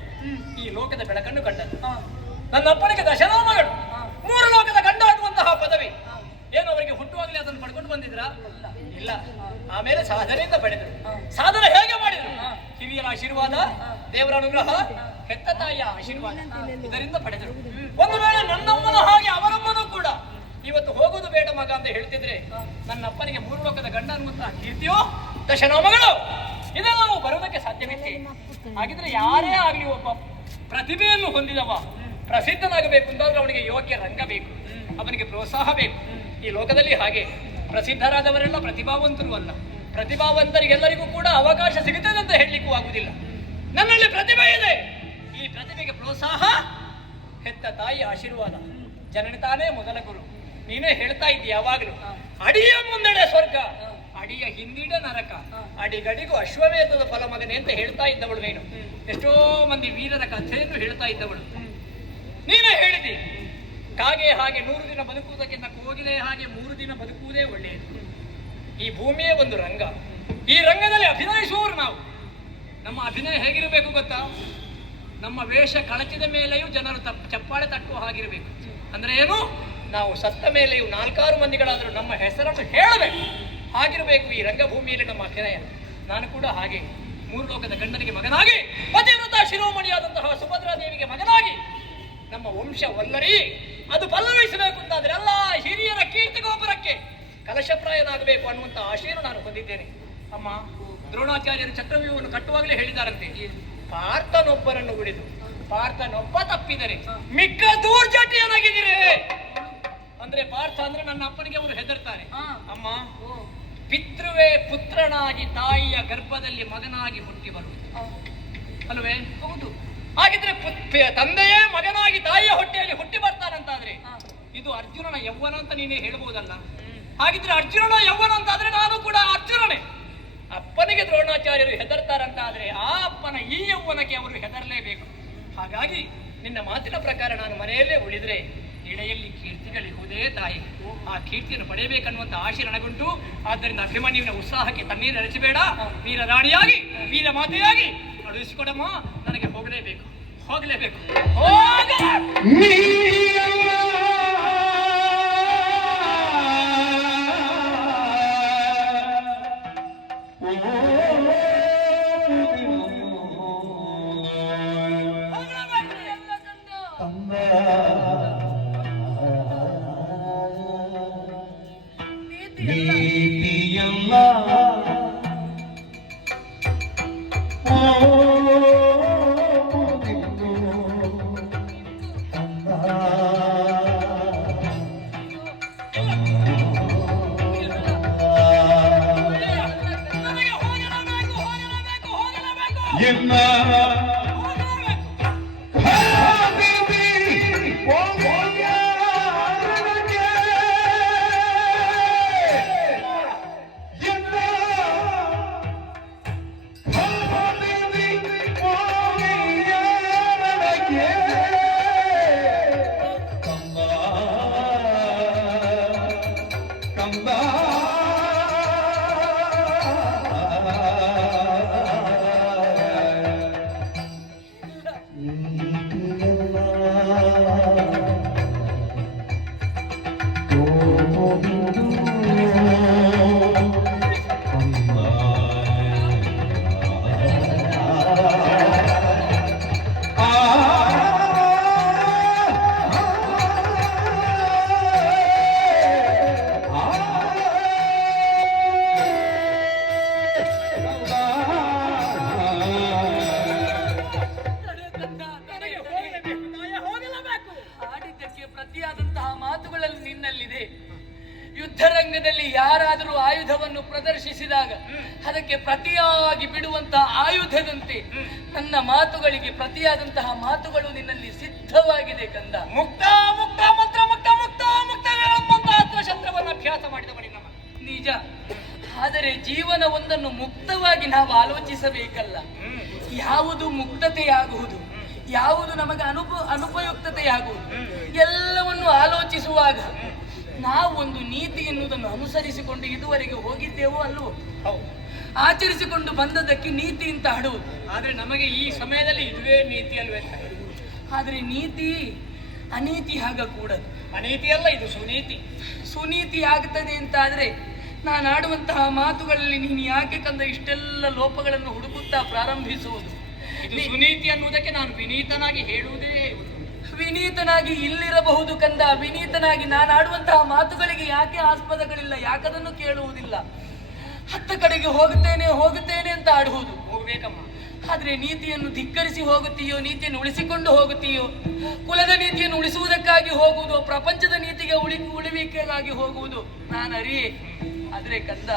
ಈ ಲೋಕದ ಬೆಳಕನ್ನು ಕಂಡನು. ನನ್ನ ಅಪ್ಪನಿಗೆ ದಶನಾಮಗಳು 3 ಲೋಕದ ಗಂಡ ಅನ್ನುವಂತಹ ಪದವಿ ಏನು ಅವರಿಗೆ ಹುಟ್ಟುವಾಗಲೇ ಅದನ್ನು ಪಡ್ಕೊಂಡು ಬಂದಿದ್ರ? ಇಲ್ಲ. ಆಮೇಲೆ ಸಾಧನೆಯಿಂದ ಪಡೆದರು. ಸಾಧನೆ ಹೇಗೆ ಮಾಡಿದರು? ಹಿರಿಯರ ಆಶೀರ್ವಾದ, ದೇವರ ಅನುಗ್ರಹ, ಹೆತ್ತ ತಾಯಿಯ ಆಶೀರ್ವಾದ, ಇದರಿಂದ ಪಡೆದರು. ಒಂದು ವೇಳೆ ನನ್ನಮ್ಮನ ಹಾಗೆ ಅವರಮ್ಮನೂ ಕೂಡ ಇವತ್ತು ಹೋಗುವುದು ಬೇಡ ಮಗ ಅಂತ ಹೇಳ್ತಿದ್ರೆ ನನ್ನ ಅಪ್ಪನಿಗೆ 3 ಲೋಕದ ಗಂಡ ಅನ್ನುವಂತಹ ಕೀರ್ತಿಯೋ ದಶನಾಮಗಳು ಇದೆಲ್ಲವೂ ಬರುವುದಕ್ಕೆ ಸಾಧ್ಯವಿತ್ತೆ. ಹಾಗಿದ್ರೆ ಯಾರೇ ಆಗಲಿ ಒಬ್ಬ ಪ್ರತಿಭೆಯನ್ನು ಹೊಂದಿದವ ಪ್ರಸಿದ್ಧನಾಗಬೇಕು ಅಂತಾದ್ರೆ ಅವನಿಗೆ ಯೋಗ್ಯ ರಂಗ ಬೇಕು, ಅವನಿಗೆ ಪ್ರೋತ್ಸಾಹ ಬೇಕು. ಈ ಲೋಕದಲ್ಲಿ ಹಾಗೆ ಪ್ರಸಿದ್ಧರಾದವರೆಲ್ಲ ಪ್ರತಿಭಾವಂತರು ಅಲ್ಲ. ಪ್ರತಿಭಾವಂತರಿಗೆಲ್ಲರಿಗೂ ಕೂಡ ಅವಕಾಶ ಸಿಗುತ್ತದೆ ಅಂತ ಹೇಳಲಿಕ್ಕೂ ಆಗುವುದಿಲ್ಲ. ನನ್ನಲ್ಲಿ ಪ್ರತಿಭೆ ಇದೆ, ಈ ಪ್ರತಿಭೆಗೆ ಪ್ರೋತ್ಸಾಹ, ಹೆತ್ತ ತಾಯಿ ಆಶೀರ್ವಾದ, ಜನನಿ ತಾನೇ ಮೊದಲ ಗುರು. ನೀನೇ ಹೇಳ್ತಾ ಇದ್ದಿ ಯಾವಾಗಲೂ, ಅಡಿಯ ಮುಂದೆಡೆ ಸ್ವರ್ಗ, ಅಡಿಯ ಹಿಂದಿಡೆ ನರಕ, ಅಡಿಗಡಿಗೂ ಅಶ್ವಮೇಧದ ಫಲ ಮಗನೆ ಅಂತ ಹೇಳ್ತಾ ಇದ್ದವಳು ನೀನು. ಎಷ್ಟೋ ಮಂದಿ ವೀರರ ಕಥೆಯನ್ನು ಹೇಳ್ತಾ ಇದ್ದವಳು ನೀನೇ ಹೇಳಿದಿ. ಕಾಗೆ ಹಾಗೆ 100 ದಿನ ಬದುಕುವುದಕ್ಕಿಂತ ಕೋಗಿಲೆ ಹಾಗೆ 3 ದಿನ ಬದುಕುವುದೇ ಒಳ್ಳೆಯದು. ಈ ಭೂಮಿಯೇ ಒಂದು ರಂಗ, ಈ ರಂಗದಲ್ಲಿ ಅಭಿನಯಿಸುವವರು ನಾವು. ನಮ್ಮ ಅಭಿನಯ ಹೇಗಿರಬೇಕು ಗೊತ್ತಾ? ನಮ್ಮ ವೇಷ ಕಳಚಿದ ಮೇಲೆಯೂ ಜನರು ಚಪ್ಪಾಳೆ ತಟ್ಟುವ ಹಾಗಿರಬೇಕು. ಅಂದ್ರೆ ಏನು? ನಾವು ಸತ್ತ ಮೇಲೆಯೂ 4-6 ಮಂದಿಗಳಾದರೂ ನಮ್ಮ ಹೆಸರನ್ನು ಹೇಳಬೇಕು, ಹಾಗಿರಬೇಕು ಈ ರಂಗಭೂಮಿಯಲ್ಲಿ ನಮ್ಮ ಅಭಿನಯ. ನಾನು ಕೂಡ ಹಾಗೆ ಮೂರು ಲೋಕದ ಗಂಡನಿಗೆ ಮಗನಾಗಿ ಪತಿವ್ರತ ಶಿರೋಮಣಿಯಾದಂತಹ ಸುಭದ್ರಾ ದೇವಿಗೆ ಮಗನಾಗಿ ನಮ್ಮ ವಂಶ ವಲ್ಲರಿ ಅದು ಪಲ್ಲವಿಸಬೇಕು ಅಂತಾದ್ರೆ ಎಲ್ಲ ಹಿರಿಯರ ಕೀರ್ತಿ ಗೋಪುರಕ್ಕೆ ಕಲಶಪ್ರಾಯನಾಗಬೇಕು ಅನ್ನುವಂತ ಆಶೆಯನ್ನು ನಾನು ಹೊಂದಿದ್ದೇನೆ. ಅಮ್ಮ, ದ್ರೋಣಾಚಾರ್ಯರು ಚಕ್ರವ್ಯೂಹವನ್ನು ಕಟ್ಟುವಾಗಲೇ ಹೇಳಿದಾರಂತೆ, ಪಾರ್ಥನೊಬ್ಬರನ್ನು ಉಳಿದು ಪಾರ್ಥನೊಬ್ಬ ತಪ್ಪಿದರೆ ಮಿಕ್ಕ ದೂರ್ಜಟಿಯನಾಗಿದ್ದೀರಿ. ಅಂದ್ರೆ ಪಾರ್ಥ ಅಂದ್ರೆ ನನ್ನ ಅಪ್ಪನಿಗೆ ಅವರು ಹೆದರ್ತಾರೆ. ಅಮ್ಮ, ಪಿತೃವೇ ಪುತ್ರನಾಗಿ ತಾಯಿಯ ಗರ್ಭದಲ್ಲಿ ಮಗನಾಗಿ ಹುಟ್ಟಿ ಬರುವುದು ಅಲ್ವೇ? ಹೌದು. ಹಾಗಿದ್ರೆ ತಂದೆಯೇ ಮಗನಾಗಿ ತಾಯಿಯ ಹೊಟ್ಟೆಯಲ್ಲಿ ಹುಟ್ಟಿ ಬರ್ತಾನಂತಾದ್ರೆ ಇದು ಅರ್ಜುನನ ಯೌವನ ಅಂತ ನೀನೇ ಹೇಳ್ಬೋದಲ್ಲ. ಹಾಗಿದ್ರೆ ಅರ್ಜುನನ ಯೌವನ ಅಂತಾದ್ರೆ ನಾನು ಕೂಡ ಅರ್ಜುನನೇ. ಅಪ್ಪನಿಗೆ ದ್ರೋಣಾಚಾರ್ಯರು ಹೆದರ್ತಾರಂತ ಆದ್ರೆ ಆ ಅಪ್ಪನ ಈ ಯೌವನಕ್ಕೆ ಅವರು ಹೆದರಲೇಬೇಕು. ಹಾಗಾಗಿ ನಿನ್ನ ಮಾತಿನ ಪ್ರಕಾರ ನಾನು ಮನೆಯಲ್ಲೇ ಉಳಿದ್ರೆ ಇಳೆಯಲ್ಲಿ ಕೀರ್ತಿಗಳಿರುವುದೇ ತಾಯಿ. ಆ ಕೀರ್ತಿಯನ್ನು ಪಡೆಯಬೇಕನ್ನುವಂತ ಆಶೆ ನನಗುಂಟು. ಆದ್ದರಿಂದ ಅಭಿಮನ್ಯುವಿನ ಉತ್ಸಾಹಕ್ಕೆ ತಣ್ಣೀರು ಎರಚಬೇಡ. ವೀರ ರಾಣಿಯಾಗಿ ವೀರ ಮಾತೆಯಾಗಿ ಕಳುಹಿಸಿಕೊಡಮ್ಮ. ನನಗೆ ಹೋಗಲೇಬೇಕು, ಹೋಗಲೇಬೇಕು. ಯುದ್ಧರಂಗದಲ್ಲಿ ಯಾರಾದರೂ ಆಯುಧವನ್ನು ಪ್ರದರ್ಶಿಸಿದಾಗ ಅದಕ್ಕೆ ಪ್ರತಿಯಾಗಿ ಬಿಡುವಂತಹ ಆಯುಧದಂತೆ ನನ್ನ ಮಾತುಗಳಿಗೆ ಪ್ರತಿಯಾದಂತಹ ಮಾತುಗಳು ನಿನ್ನಲ್ಲಿ ಸಿದ್ಧವಾಗಿದೆ ಕಂದ. ಮುಕ್ತ ಮುಕ್ತ ಮಂತ್ರ ಮುಕ್ತ ಮುಕ್ತ ಮುಕ್ತ ಆತ್ಮಶಸ್ತ್ರವನ್ನು ಅಭ್ಯಾಸ ಮಾಡಿದವನಿ ನಮ್ಮ ನಿಜ. ಆದರೆ ಜೀವನ ಒಂದನ್ನು ಮುಕ್ತವಾಗಿ ನಾವು ಆಲೋಚಿಸಬೇಕಲ್ಲ. ಯಾವುದು ಮುಕ್ತತೆಯಾಗುವುದು, ಯಾವುದು ನಮಗೆ ಅನುಪಯುಕ್ತತೆಯಾಗುವುದು ಎಲ್ಲವನ್ನು ಆಲೋಚಿಸುವಾಗ ನಾವು ಒಂದು ನೀತಿ ಎನ್ನುವುದನ್ನು ಅನುಸರಿಸಿಕೊಂಡು ಇದುವರೆಗೆ ಹೋಗಿದ್ದೇವೋ ಅಲ್ವೋ, ಆಚರಿಸಿಕೊಂಡು ಬಂದದಕ್ಕೆ ನೀತಿ ಅಂತ ಆಡುವುದು. ಆದ್ರೆ ನಮಗೆ ಈ ಸಮಯದಲ್ಲಿ ಇದುವೇ ನೀತಿ ಅಲ್ವೇ? ಆದ್ರೆ ನೀತಿ ಅನೀತಿ ಆಗಕೂಡದು. ಅನೀತಿ ಅಲ್ಲ, ಇದು ಸುನೀತಿ. ಸುನೀತಿ ಆಗ್ತದೆ ಅಂತ ಆದ್ರೆ ನಾನು ಆಡುವಂತಹ ಮಾತುಗಳಲ್ಲಿ ನೀನು ಯಾಕೆ ಕಂದ ಇಷ್ಟೆಲ್ಲ ಲೋಪಗಳನ್ನು ಹುಡುಕುತ್ತಾ ಪ್ರಾರಂಭಿಸುವುದು? ಸುನೀತಿ ಅನ್ನುವುದಕ್ಕೆ ನಾನು ವಿನೀತನಾಗಿ ಹೇಳುವುದೇ. ವಿನೀತನಾಗಿ ಇಲ್ಲಿರಬಹುದು ಕಂದ, ವಿನೀತನಾಗಿ ನಾನು ಆಡುವಂತಹ ಮಾತುಗಳಿಗೆ ಯಾಕೆ ಆಸ್ಪದಗಳಿಲ್ಲ, ಯಾಕದನ್ನು ಕೇಳುವುದಿಲ್ಲ. ಹತ್ತ ಕಡೆಗೆ ಹೋಗುತ್ತೇನೆ ಅಂತ ಆಡುವುದು. ಹೋಗ್ಬೇಕಮ್ಮ. ಆದ್ರೆ ನೀತಿಯನ್ನು ಧಿಕ್ಕರಿಸಿ ಹೋಗುತ್ತೀಯೋ, ನೀತಿಯನ್ನು ಉಳಿಸಿಕೊಂಡು ಹೋಗುತ್ತೀಯೋ, ಕುಲದ ನೀತಿಯನ್ನು ಉಳಿಸುವುದಕ್ಕಾಗಿ ಹೋಗುವುದು, ಪ್ರಪಂಚದ ನೀತಿಗೆ ಉಳಿವಿಕೆಗಾಗಿ ಹೋಗುವುದು ನಾನು ಅರಿಯೇ. ಆದ್ರೆ ಕಂದ,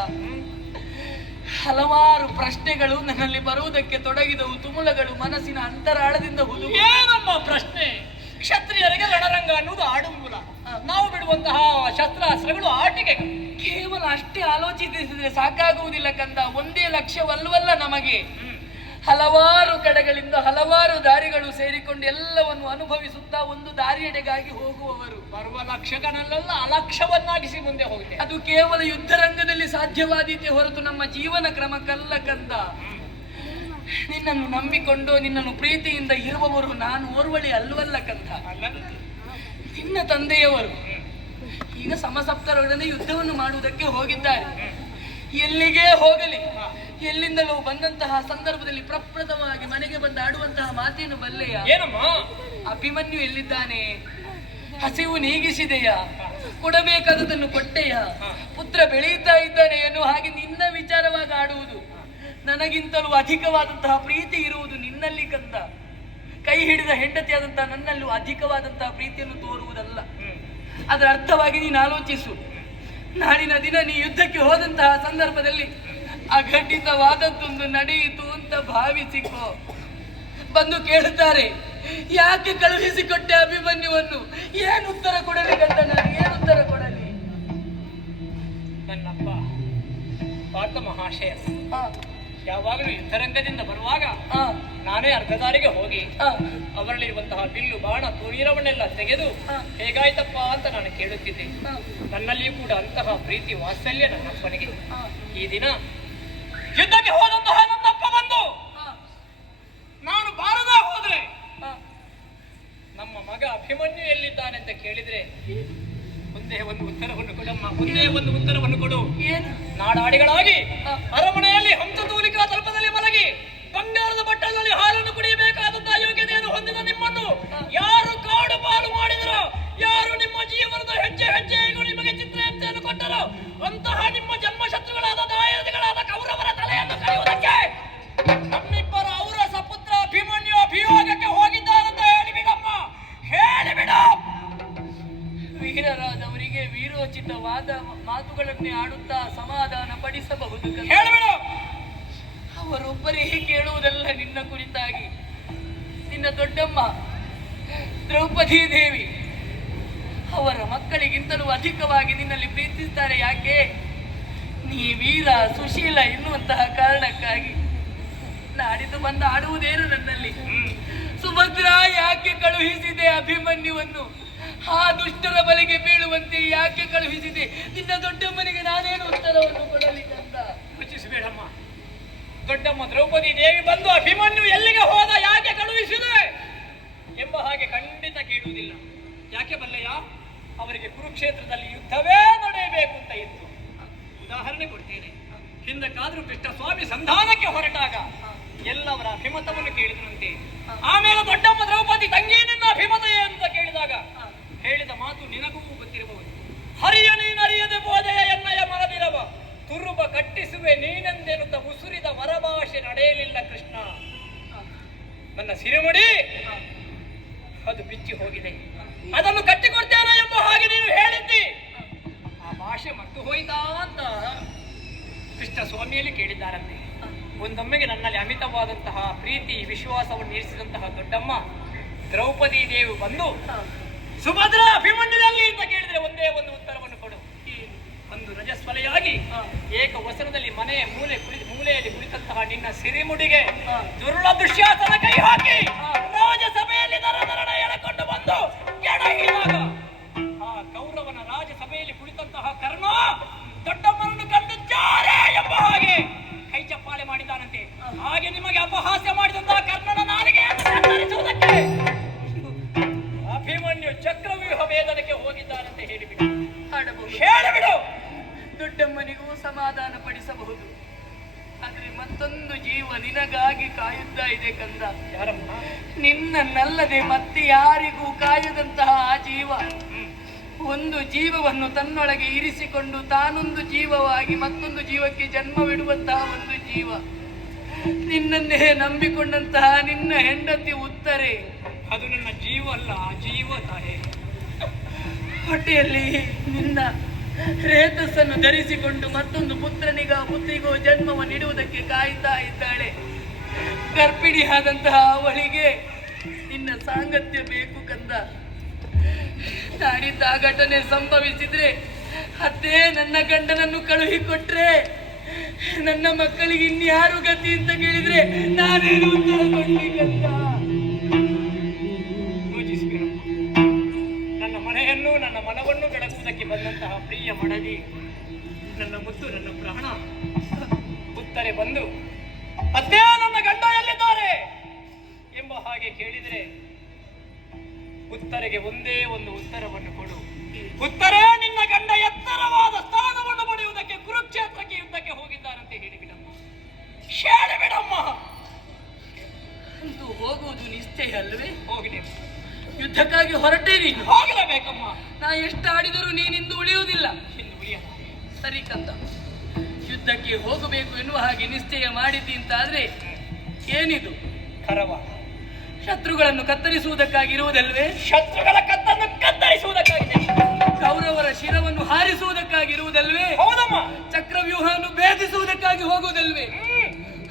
ಹಲವಾರು ಪ್ರಶ್ನೆಗಳು ನನ್ನಲ್ಲಿ ಬರುವುದಕ್ಕೆ ತೊಡಗಿದವು. ತುಮುಲಗಳು ಮನಸ್ಸಿನ ಅಂತರಾಳದಿಂದ ಹುದು. ಏನಮ್ಮ ಪ್ರಶ್ನೆ? ಕ್ಷತ್ರಿಯರಿಗೆ ರಣರಂಗ ಅನ್ನುವುದು ಆಡುಮೂಲ. ನಾವು ಬಿಡುವಂತಹ ಶಸ್ತ್ರಾಸ್ತ್ರಗಳು ಆಟಿಕೆ. ಕೇವಲ ಅಷ್ಟೇ ಆಲೋಚಿಸಿದ್ರೆ ಸಾಕಾಗುವುದಿಲ್ಲ ಕಂದ. ಒಂದೇ ಲಕ್ಷ್ಯವಲ್ಲವಲ್ಲ ನಮಗೆ. ಹಲವಾರು ಕಡೆಗಳಿಂದ ಹಲವಾರು ದಾರಿಗಳು ಸೇರಿಕೊಂಡು ಎಲ್ಲವನ್ನು ಅನುಭವಿಸುತ್ತಾ ಒಂದು ದಾರಿಯೆಡೆಗಾಗಿ ಹೋಗುವವರು. ಬರುವ ಲಕ್ಷ್ಯಗಳನ್ನೆಲ್ಲ ಅಲಕ್ಷ್ಯವನ್ನಾಗಿಸಿ ಮುಂದೆ ಹೋಗುತ್ತೆ. ಅದು ಕೇವಲ ಯುದ್ಧರಂಗದಲ್ಲಿ ಸಾಧ್ಯವಾದೀತೆ ಹೊರತು ನಮ್ಮ ಜೀವನ ಕ್ರಮಕ್ಕಲ್ಲ ಕಂದ. ನಿನ್ನನ್ನು ನಂಬಿಕೊಂಡು ನಿನ್ನನ್ನು ಪ್ರೀತಿಯಿಂದ ಇರುವವರು ನಾನು ಓರ್ವಳಿ ಅಲ್ವಲ್ಲ ಕಂದ. ನಿನ್ನ ತಂದೆಯವರು ಈಗ ಸಮಸಪ್ತರೊಡನೆ ಯುದ್ಧವನ್ನು ಮಾಡುವುದಕ್ಕೆ ಹೋಗಿದ್ದಾರೆ. ಎಲ್ಲಿಗೆ ಹೋಗಲಿ ಎಲ್ಲಿಂದಲೂ ಬಂದಂತಹ ಸಂದರ್ಭದಲ್ಲಿ ಪ್ರಪ್ರಥಮವಾಗಿ ಮನೆಗೆ ಬಂದು ಆಡುವಂತಹ ಮಾತೇನು ಬಲ್ಲೆಯ? ಏನಮ್ಮ? ಅಭಿಮನ್ಯು ಎಲ್ಲಿದ್ದಾನೆ? ಹಸಿವು ನೀಗಿಸಿದೆಯಾ? ಕೊಡಬೇಕಾದದನ್ನು ಕೊಟ್ಟೆಯ? ಪುತ್ರ ಬೆಳೆಯುತ್ತಾ ಇದ್ದಾನೆ ಎನ್ನುವ ಹಾಗೆ ನಿನ್ನ ವಿಚಾರವಾಗಿ ಆಡುವುದು. ನನಗಿಂತಲೂ ಅಧಿಕವಾದಂತಹ ಪ್ರೀತಿ ಇರುವುದು ನಿನ್ನಲ್ಲಿ ಕಂದ. ಕೈ ಹಿಡಿದ ಹೆಂಡತಿಯಾದಂತಹ ನನ್ನಲ್ಲೂ ಅಧಿಕವಾದಂತಹ ಪ್ರೀತಿಯನ್ನು ತೋರುವುದಲ್ಲ. ಅದರ ಅರ್ಥವಾಗಿ ನೀನು ಆಲೋಚಿಸು. ನಾಳಿನ ದಿನ ನೀ ಯುದ್ಧಕ್ಕೆ ಹೋದಂತಹ ಸಂದರ್ಭದಲ್ಲಿ ಅಘಟಿತವಾದದ್ದೊಂದು ನಡೆಯಿತು ಅಂತ ಭಾವಿಸಿಕೋ. ಬಂದು ಕೇಳುತ್ತಾರೆ, ಯಾಕೆ ಕಳುಹಿಸಿಕೊಟ್ಟೆ ಅಭಿಮನ್ಯುವನ್ನು? ಏನು ಉತ್ತರ ಕೊಡಲಿ ಗಂಡ? ನಾನು ಏನು ಉತ್ತರ ಕೊಡಲಿ? ನನ್ನಪ್ಪ ಪಾರ್ಥ ಮಹಾಶಯ ಯಾವಾಗಲೂ ಯುದ್ಧರಂಗದಿಂದ ಬರುವಾಗ ನಾನೇ ಅರ್ಧ ದಾರಿಗೆ ಹೋಗಿ ಅವರಲ್ಲಿರುವಂತಹ ಬಿಲ್ಲು ಬಾಣ ತುರೀರವನ್ನೆಲ್ಲ ತೆಗೆದು ಹೇಗಾಯ್ತಪ್ಪ ಅಂತ ನಾನು ಕೇಳುತ್ತಿದ್ದೆ. ನನ್ನಲ್ಲಿಯೂ ಕೂಡ ಅಂತಹ ಪ್ರೀತಿ ವಾತ್ಸಲ್ಯ ನನ್ನಪ್ಪನಿಗೆ. ಈ ದಿನ ಯುದ್ಧಕ್ಕೆ ಹೋದಂತಹ ನನ್ನಪ್ಪ ಬಂದು ನಾನು ಬಾರದ ಹೋದ್ರೆ ನಮ್ಮ ಮಗ ಅಭಿಮನ್ಯು ಎಲ್ಲಿದ್ದಾನೆ ಅಂತ ಕೇಳಿದ್ರೆ ಒಂದೇ ಒಂದು ಉತ್ತರವನ್ನು ಕೊಡಮ್ಮ, ಒಂದೇ ಒಂದು ಉತ್ತರವನ್ನು ಕೊಡು. ಏನು? ನಾಡಾಡಿಗಳಾಗಿ ಅರಮನೆಯಲ್ಲಿ ಹಂಸತೂಲಿಕಾ ತಲ್ಪದಲ್ಲಿ ಮಲಗಿ ಬಂಗಾರದ ಬಟ್ಟಲಲ್ಲಿ ಹಾಲನ್ನು ಕುಡಿಯಬೇಕಾದಂತಹ ಯೋಗ್ಯತೆಯನ್ನು ಹೊಂದಿದ ನಿಮ್ಮನ್ನು ಯಾರು ಕಾಡು ಪಾಲು ಮಾಡಿದರೋ, ಯಾರು ನಿಮ್ಮ ಜೀವನದ ಹೆಜ್ಜೆ ಹೆಜ್ಜೆಗೂ ನಿಮಗೆ ಚಿತ್ರಹಿಂಸೆಯನ್ನು ಕೊಟ್ಟರೋ ಅಂತಹ ನಿಮ್ಮ ಜನ್ಮ ಶತ್ರುಗಳಾದ ದಾಯಾದಿಗಳಾದ ಕೌರವರ ತಲೆಯನ್ನು ಕರೆಯುವುದಕ್ಕೆ ನಮ್ಮಿಬ್ಬರ ಅವರ ಸಪುತ್ರ ಅಭಿಮನ್ಯು ಅಭಿಯೋಗಕ್ಕೆ ಹೋಗಿದ್ದಾರಂತ ಹೇಳಿಬಿಡಮ್ಮ, ಹೇಳಿಬಿಡ. ವೀರರಾದವರಿಗೆ ವೀರೋಚಿತವಾದ ಮಾತುಗಳನ್ನೇ ಆಡುತ್ತಾ ಸಮಾಧಾನ ಪಡಿಸಬಹುದು. ಹೇಳಿಬಿಡು. ಅವರೊಬ್ಬರೇ ಕೇಳುವುದಲ್ಲ ನಿನ್ನ ಕುರಿತಾಗಿ. ನಿನ್ನ ದೊಡ್ಡಮ್ಮ ದ್ರೌಪದಿ ದೇವಿ ಅವರ ಮಕ್ಕಳಿಗಿಂತಲೂ ಅಧಿಕವಾಗಿ ನಿನ್ನಲ್ಲಿ ಪ್ರೀತಿಸ್ತಾರೆ. ಯಾಕೆ? ನೀ ವೀರ ಸುಶೀಲ ಎನ್ನುವಂತಹ ಕಾರಣಕ್ಕಾಗಿ. ನಾಡಿದ್ದು ಬಂದು ಆಡುವುದೇನು ನನ್ನಲ್ಲಿ? ಸುಭದ್ರ ಯಾಕೆ ಕಳುಹಿಸಿದೆ ಅಭಿಮನ್ಯುವನ್ನು? ಆ ದುಷ್ಟರ ಬಲೆಗೆ ಬೀಳುವಂತೆ ಯಾಕೆ ಕಳುಹಿಸಿದೆ? ನಿನ್ನ ದೊಡ್ಡಮ್ಮನಿಗೆ ನಾನೇನು ಉತ್ತರವನ್ನು ಕೊಡಲಿ ಅಂತ ಯೋಚಿಸಬೇಡಮ್ಮ. ದೊಡ್ಡಮ್ಮ ದ್ರೌಪದಿ ದೇವಿ ಬಂದು ಅಭಿಮನ್ಯು ಎಲ್ಲಿಗೆ ಹೋದ, ಯಾಕೆ ಕಳುಹಿಸಿದೆ ಎಂಬ ಹಾಗೆ ಖಂಡಿತ ಕೇಳುವುದಿಲ್ಲ. ಯಾಕೆ ಬಲ್ಲೆಯ? ಅವರಿಗೆ ಕುರುಕ್ಷೇತ್ರದಲ್ಲಿ ಯುದ್ಧವೇ ನಡೆಯಬೇಕು ಅಂತ ಇತ್ತು. ಉದಾಹರಣೆ ಕೊಡ್ತೇನೆ. ಹಿಂದಕ್ಕಾದ್ರೂ ಕೃಷ್ಣ ಸ್ವಾಮಿ ಸಂಧಾನಕ್ಕೆ ಹೊರಟಾಗ ಎಲ್ಲವರ ಅಭಿಮತವನ್ನು ಕೇಳಿದನಂತೆ. ಆಮೇಲೆ ದೊಡ್ಡಮ್ಮ ದ್ರೌಪದಿ ತಂಗಿ ನಿನ್ನ ಅಭಿಮತ ಅಂತ ಕೇಳಿದಾಗ ಹೇಳಿದ ಮಾತು ನಿನಗೂ ಗೊತ್ತಿರಬಹುದು. ಹರಿಯ ನೀನರಿಯದೆ ಬೋಧೆಯ ಎನ್ನಯ ಮನದಿರವ ತುರುಬ ಕಟ್ಟಿಸುವೆ ನೀನೆಂದೆನುತ್ತ ಉಸುರಿದ ವರಭಾಷೆ ನಡೆಯಲಿಲ್ಲ ಕೃಷ್ಣ. ನನ್ನ ಸಿರಿಮುಡಿ ಅದು ಬಿಚ್ಚಿ ಹೋಗಿದೆ, ಅದನ್ನು ಕಟ್ಟಿಕೊಡ್ತೇನೆ ಎಂಬ ಹಾಗೆ ನೀನು ಹೇಳಿದ್ದಿ. ಆ ಭಾಷೆ ಮರ್ತು ಹೋಯ್ತಾ ಅಂತ ಕೃಷ್ಣ ಸ್ವಾಮಿಯಲ್ಲಿ ಕೇಳಿದ್ದಾರಂತೆ. ಒಂದೊಮ್ಮೆಗೆ ನನ್ನಲ್ಲಿ ಅಮಿತವಾದಂತಹ ಪ್ರೀತಿ ವಿಶ್ವಾಸವನ್ನು ಇರಿಸಿದಂತಹ ದೊಡ್ಡಮ್ಮ ದ್ರೌಪದಿ ದೇವಿ ಬಂದು ಸುಭದ್ರ ಅಭಿಮನ್ಯುದಲ್ಲಿ ಅಂತ ಕೇಳಿದ್ರೆ ಒಂದೇ ಒಂದು ಉತ್ತರವನ್ನು ಕೊಡು. ಒಂದು ರಜಸ್ವಲೆಯಾಗಿ ಏಕ ವಸನದಲ್ಲಿ ಮನೆಯ ಮೂಲೆಯಲ್ಲಿ ಕುಳಿತಂತಹ ನಿನ್ನ ಸಿರಿಮುಡಿಗೆ ದುರುಳ ದುಶ್ಯಾಸನ ಕೈ ಹಾಕಿ ರಾಜಸಭೆಯಲ್ಲಿ ದರದರಣ ಎಳಕೊಂಡು ಬಂದು ಕೆಡಹಿದಾಗ ಆ ಕೌರವನ ರಾಜಸಭೆಯಲ್ಲಿ ಕುಳಿತಂತಹ ಕರ್ಣ ದೊಡ್ಡಮ್ಮನನ್ನು ಕಂಡು ಜಾರೆ ಎಂಬ ಹಾಗೆ ಕೈ ಚಪ್ಪಾಳೆ ಮಾಡಿದ್ದಾನಂತೆ. ಹಾಗೆ ನಿಮಗೆ ಅಪಹಾಸ್ಯ ಮಾಡಿದಂತಹ ಕರ್ಣನ ನಾಲಿಗೆಯನ್ನು ಕತ್ತರಿಸುವುದಕ್ಕೆ ಅಭಿಮನ್ಯು ಚಕ್ರವ್ಯೂಹ ಭೇದನಕ್ಕೆ ಹೋಗಿದ್ದಾನಂತೆ ಹೇಳಿಬಿಡು. ಹೇಳಿಬಿಡು. ದೊಡ್ಡಮ್ಮನಿಗೂ ಸಮಾಧಾನ ಪಡಿಸಬಹುದು. ಆದ್ರೆ ಮತ್ತೊಂದು ಜೀವ ನಿನಗಾಗಿ ಕಾಯುತ್ತಾ ಇದೆ ಕಂದ. ಯಾರಮ್ಮ? ನಿನ್ನನ್ನಲ್ಲದೆ ಮತ್ತೆ ಯಾರಿಗೂ ಕಾಯದಂತಹ ಆ ಜೀವ. ಒಂದು ಜೀವವನ್ನು ತನ್ನೊಳಗೆ ಇರಿಸಿಕೊಂಡು ತಾನೊಂದು ಜೀವವಾಗಿ ಮತ್ತೊಂದು ಜೀವಕ್ಕೆ ಜನ್ಮವಿಡುವಂತಹ ಒಂದು ಜೀವ. ನಿನ್ನನ್ನೇ ನಂಬಿಕೊಂಡಂತಹ ನಿನ್ನ ಹೆಂಡತಿ ಉತ್ತರೆ. ಅದು ನನ್ನ ಜೀವ ಅಲ್ಲ, ಜೀವ ತಾಯಿ. ಹೊಟ್ಟೆಯಲ್ಲಿ ನಿನ್ನ ರೇತಸ್ಸನ್ನು ಧರಿಸಿಕೊಂಡು ಮತ್ತೊಂದು ಪುತ್ರಿಗೋ ಜನ್ಮವನ್ನು ನೀಡುವುದಕ್ಕೆ ಕಾಯ್ತಾ ಇದ್ದಾಳೆ. ಗರ್ಭಿಣಿಯಾದಂತಹ ಅವಳಿಗೆ ನಿನ್ನ ಸಾಂಗತ್ಯ ಬೇಕು ಕಂದ. ನಾಡಿದ್ದ ಘಟನೆ ಸಂಭವಿಸಿದ್ರೆ ಅದೇ ನನ್ನ ಗಂಡನನ್ನು ಕಳುಹಿಕೊಟ್ರೆ ನನ್ನ ಮಕ್ಕಳಿಗೆ ಇನ್ಯಾರು ಗತಿ ಅಂತ ಕೇಳಿದ್ರೆ ನಾನೇನು ಉತ್ತರ ಕೊಡ್ಲಿ ಕಂದ? ನನ್ನ ಮನೆಯನ್ನು ನನ್ನ ಮನವನ್ನು ಬೆಳಗುವುದಕ್ಕೆ ಬಂದಂತಹ ಪ್ರಿಯ ಮಡದಿ ನನ್ನ ಮುತ್ತು ನನ್ನ ಪ್ರಾಣ ಉತ್ತರೆ ಬಂದು ಅದೇ ನನ್ನ ಗಂಡ ಎಲ್ಲಿದ್ದಾರೆ ಎಂಬ ಹಾಗೆ ಕೇಳಿದರೆ ಉತ್ತರೆಗೆ ಒಂದೇ ಒಂದು ಉತ್ತರವನ್ನು ಕೊಡು. ಉತ್ತರೇ ನಿನ್ನ ಗಂಡ ಎತ್ತರವಾದ ಸ್ಥಾನವನ್ನು ಪಡೆಯುವುದಕ್ಕೆ ಕುರುಕ್ಷೇತ್ರಕ್ಕೆ ಯುದ್ಧಕ್ಕೆ ಹೋಗಿದ್ದಾರಂತೆ ಹೇಳಿಬಿಡಮ್ಮ. ಹೊರಟೇ ನೀನು. ಹೋಗಲೇಬೇಕಮ್ಮ. ನಾ ಎಷ್ಟು ಆಡಿದರೂ ನೀನಿಂದು ಉಳಿಯುವುದಿಲ್ಲ. ಎಂದು ಉಳಿಯಲ್ಲ. ಸರಿ ಕಂದ, ಯುದ್ಧಕ್ಕೆ ಹೋಗಬೇಕು ಎನ್ನುವ ಹಾಗೆ ನಿಶ್ಚಯ ಮಾಡಿದ್ದಿ ಅಂತಾದ್ರೆ ಏನಿದು? ಕರವ ಶತ್ರುಗಳನ್ನು ಕತ್ತರಿಸುವುದಕ್ಕಾಗಿರುವುದಲ್ವೇ? ಶತ್ರುಗಳ ಕತ್ತನ್ನು ಕತ್ತರಿಸುವುದಕ್ಕಾಗಿದೆ. ಕೌರವರ ಶಿರವನ್ನು ಹಾರಿಸುವುದಕ್ಕಾಗಿರುವುದಲ್ವೇ? ಹೌದಮ್ಮ. ಚಕ್ರವ್ಯೂಹವನ್ನು ಭೇದಿಸುವುದಕ್ಕಾಗಿ ಹೋಗುವುದಲ್ವೇ?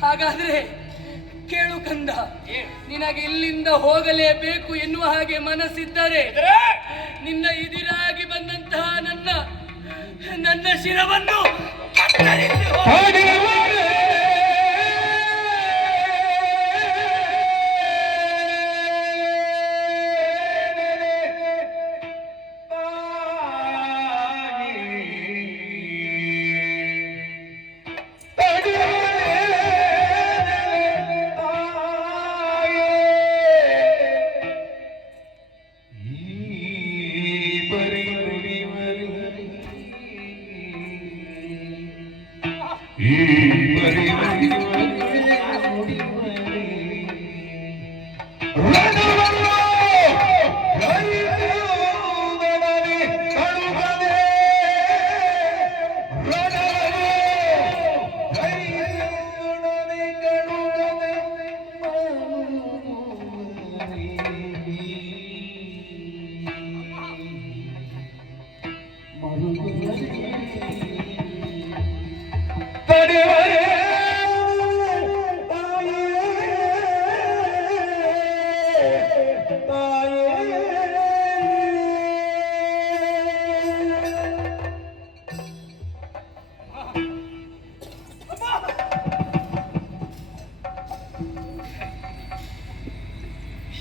ಹಾಗಾದ್ರೆ ಕೇಳು ಕಂದ, ನಿನಗೆ ಇಲ್ಲಿಂದ ಹೋಗಲೇಬೇಕು ಎನ್ನುವ ಹಾಗೆ ಮನಸ್ಸಿದ್ದರೆ ನಿನ್ನ ಎದುರಾಗಿ ಬಂದಂತಹ ನನ್ನ ಶಿರವನ್ನು ಕತ್ತರಿಸಿ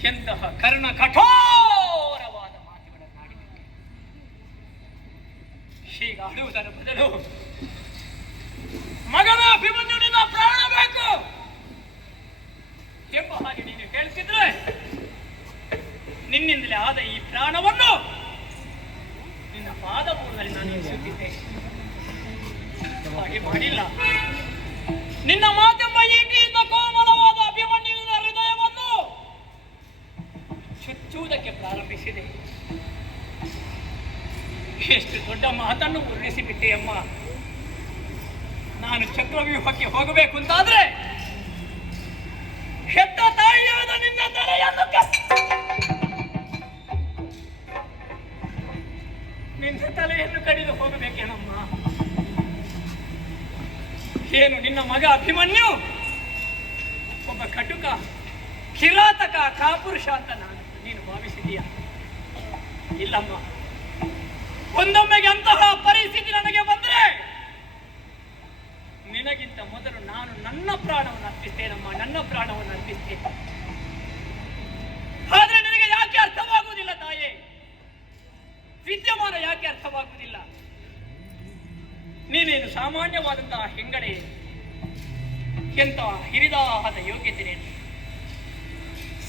ಎಂತಹ ಕರ್ಣ ಕಠೋರವಾದ ಮಾತುಗಳನ್ನಾಡಿದೆ. ಹೀಗಾಡುವುದರ ಬದಲು ಮಗನ ಅಭಿಮನ್ಯು ನಿನ್ನ ಪ್ರಾಣ ಬೇಕು ಎಂಬ ಹಾಗೆ ನೀನು ಹೇಳ್ತಿದ್ರೆ ನಿನ್ನಿಂದಲೇ ಆದ ಈ ಪ್ರಾಣವನ್ನು ನಿನ್ನ ಪಾದ ಮೂಲದಲ್ಲಿ ನಾನು ಇರಿಸುತ್ತಿದ್ದೆ. ಹಾಗೆ ಮಾಡಿಲ್ಲ. ನಿನ್ನ ಮಾತೆಂಬ ಈಟಿಯಿಂದ ಕೋಮಲವಾದ ಅಭಿಮನ್ಯುವಿನ ಹೃದಯವನ್ನು ಚುಚ್ಚುವುದಕ್ಕೆ ಪ್ರಾರಂಭಿಸಿದೆ. ಎಷ್ಟು ದೊಡ್ಡ ಮಾತನ್ನು ಪೂರೈಸಿಬಿಟ್ಟೆ ಅಮ್ಮ. ನಾನು ಚಕ್ರವ್ಯೂಹಕ್ಕೆ ಹೋಗಬೇಕು ಅಂತಾದ್ರೆ ಹೆತ್ತ ತಾಯಿಯಾದ ನಿನ್ನ ತಲೆಯನ್ನು ನಿನ್ನ ತಲೆಯನ್ನು ಕಡಿದು ಹೋಗಬೇಕೇನಮ್ಮ? ಏನು ನಿನ್ನ ಮಗ ಅಭಿಮನ್ಯು ಒಬ್ಬ ಕಟುಕ, ಕಿರಾತಕ, ಕಾಪುರುಷ ಅಂತ ನೀನು ಭಾವಿಸಿದೀಯ? ಇಲ್ಲಮ್ಮ. ಒಂದೊಮ್ಮೆಗೆ ಅಂತಹ ಪರಿಸ್ಥಿತಿ ನನಗೆ ಬಂದ್ರೆ ನಿನಗಿಂತ ಮೊದಲು ನಾನು ನನ್ನ ಪ್ರಾಣವನ್ನು ಅರ್ಪಿಸ್ತೇನಮ್ಮ, ನನ್ನ ಪ್ರಾಣವನ್ನು ಅರ್ಪಿಸ್ತೇನೆ. ಆದ್ರೆ ನಿನಗೆ ಯಾಕೆ ಅರ್ಥವಾಗುವುದಿಲ್ಲ ತಾಯೇ? ವಿದ್ಯಮಾನ ಯಾಕೆ ಅರ್ಥವಾಗುವುದಿಲ್ಲ? ನೀನೇನು ಸಾಮಾನ್ಯವಾದಂತಹ ಹೆಂಗಡೆ, ಎಂತ ಹಿರಿದಾದ ಯೋಗ್ಯತೆ.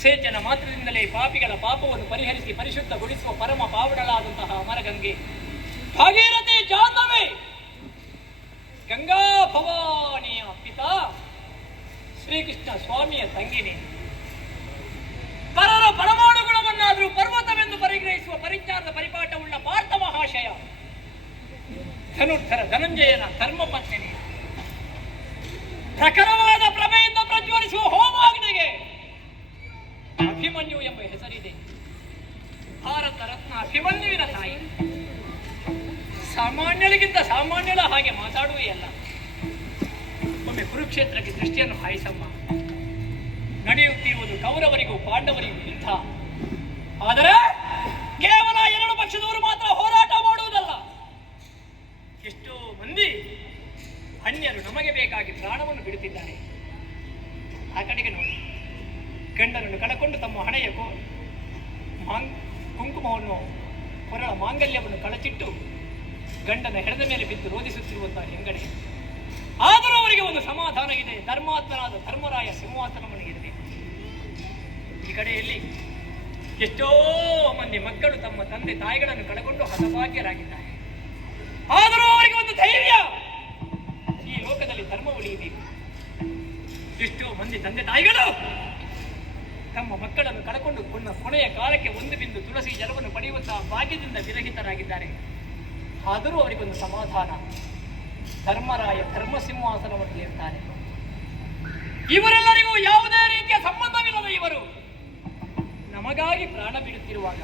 ಸೇಚನ ಮಾತ್ರದಿಂದಲೇ ಪಾಪಿಗಳ ಪಾಪವನ್ನು ಪರಿಹರಿಸಿ ಪರಿಶುದ್ಧಗೊಳಿಸುವ ಪರಮ ಪಾವನಳಾದಂತಹ ಅಮರಗಂಗೆ ಭಾಗೀರಥಿ ಜಾಹ್ನವಿ ಗಂಗಾ ಭವಾನಿಯ ಪಿತಾ ಶ್ರೀಕೃಷ್ಣ ಸ್ವಾಮಿಯ ತಂಗಿನಿ. ಪರರ ಪರಮಾಣುಗುಣವನ್ನಾದರೂ ಪರ್ವತವೆಂದು ಪರಿಗ್ರಹಿಸುವ ಪರಿಜ್ಞಾನದ ಪರಿಪಾಠವುಳ್ಳ ಪಾರ್ಥ ಮಹಾಶಯ ಧನುರ್ಧರ ಧನಂಜಯನ ಧರ್ಮಪತ್ನಿ. ಪ್ರಖರವಾದ ಪ್ರಭೆಯಿಂದ ಪ್ರಜ್ವಲಿಸುವ ಹೋಮಾಗ್ನಿಗೆ ಅಭಿಮನ್ಯು ಎಂಬ ಹೆಸರಿದೆ. ಭಾರತ ರತ್ನ ಅಭಿಮನ್ಯುವಿನ ತಾಯಿ. ಸಾಮಾನ್ಯರಿಗಿಂತ ಸಾಮಾನ್ಯಳ ಹಾಗೆ ಮಾತಾಡುವೇ ಅಲ್ಲ. ಒಮ್ಮೆ ಕುರುಕ್ಷೇತ್ರಕ್ಕೆ ದೃಷ್ಟಿಯನ್ನು ಹಾಯಿಸಮ್ಮ. ನಡೆಯುತ್ತಿರುವುದು ಕೌರವರಿಗೂ ಪಾಂಡವರಿಗೂ ಯುದ್ಧ. ಆದರೆ ಕೇವಲ 2 ಪಕ್ಷದವರು ಮಾತ್ರ ಹೋರಾಟ ಮಾಡುವುದಲ್ಲ. ಎಷ್ಟೋ ಮಂದಿ ಅನ್ಯರು ನಮಗೆ ಬೇಕಾಗಿ ಪ್ರಾಣವನ್ನು ಬಿಡುತ್ತಿದ್ದಾರೆ. ಆ ಕಡೆಗೆ ನೋಡಿ. ಗಂಡನನ್ನು ಕಳಕೊಂಡು ತಮ್ಮ ಹಣೆಯ ಕುಂಕುಮವನ್ನು ಹೊರಳ ಮಾಂಗಲ್ಯವನ್ನು ಕಳಚಿಟ್ಟು ಗಂಡನ ಹೆಣದ ಮೇಲೆ ಬಿದ್ದು ರೋಧಿಸುತ್ತಿರುವಂತಹ ಹೆಂಗಡೆ. ಆದರೂ ಅವರಿಗೆ ಒಂದು ಸಮಾಧಾನ ಇದೆ. ಧರ್ಮಾತ್ಮನಾದ ಧರ್ಮರಾಯ ಸಿಂಹಾಸನವನ್ನು ಇರಿದೆ. ಈ ಕಡೆಯಲ್ಲಿ ಎಷ್ಟೋ ಮಂದಿ ಮಕ್ಕಳು ತಮ್ಮ ತಂದೆ ತಾಯಿಗಳನ್ನು ಕಳಕೊಂಡು ಹತಭಾಗ್ಯರಾಗಿದ್ದಾರೆ. ಆದರೂ ಅವರಿಗೆ ಒಂದು ಧೈರ್ಯ, ಈ ಲೋಕದಲ್ಲಿ ಧರ್ಮ ಉಳಿಯಬೇಕು. ಎಷ್ಟೋ ಮಂದಿ ತಂದೆ ತಾಯಿಗಳು ತಮ್ಮ ಮಕ್ಕಳನ್ನು ಕಳಕೊಂಡು ಕೊನೆಯ ಕಾಲಕ್ಕೆ ಒಂದು ಬಿಂದು ತುಳಸಿ ಜಲವನ್ನು ಪಡೆಯುವಂತಹ ಭಾಗ್ಯದಿಂದ ವಿರಹಿತರಾಗಿದ್ದಾರೆ. ಆದರೂ ಅವರಿಗೊಂದು ಸಮಾಧಾನ, ಧರ್ಮರಾಯ ಧರ್ಮಸಿಂಹಾಸನವನ್ನು ಏರ್ತಾರೆ. ಇವರೆಲ್ಲರಿಗೂ ಯಾವುದೇ ರೀತಿಯ ಸಂಬಂಧವಿಲ್ಲದ ಇವರು ನಮಗಾಗಿ ಪ್ರಾಣ ಬಿಡುತ್ತಿರುವಾಗ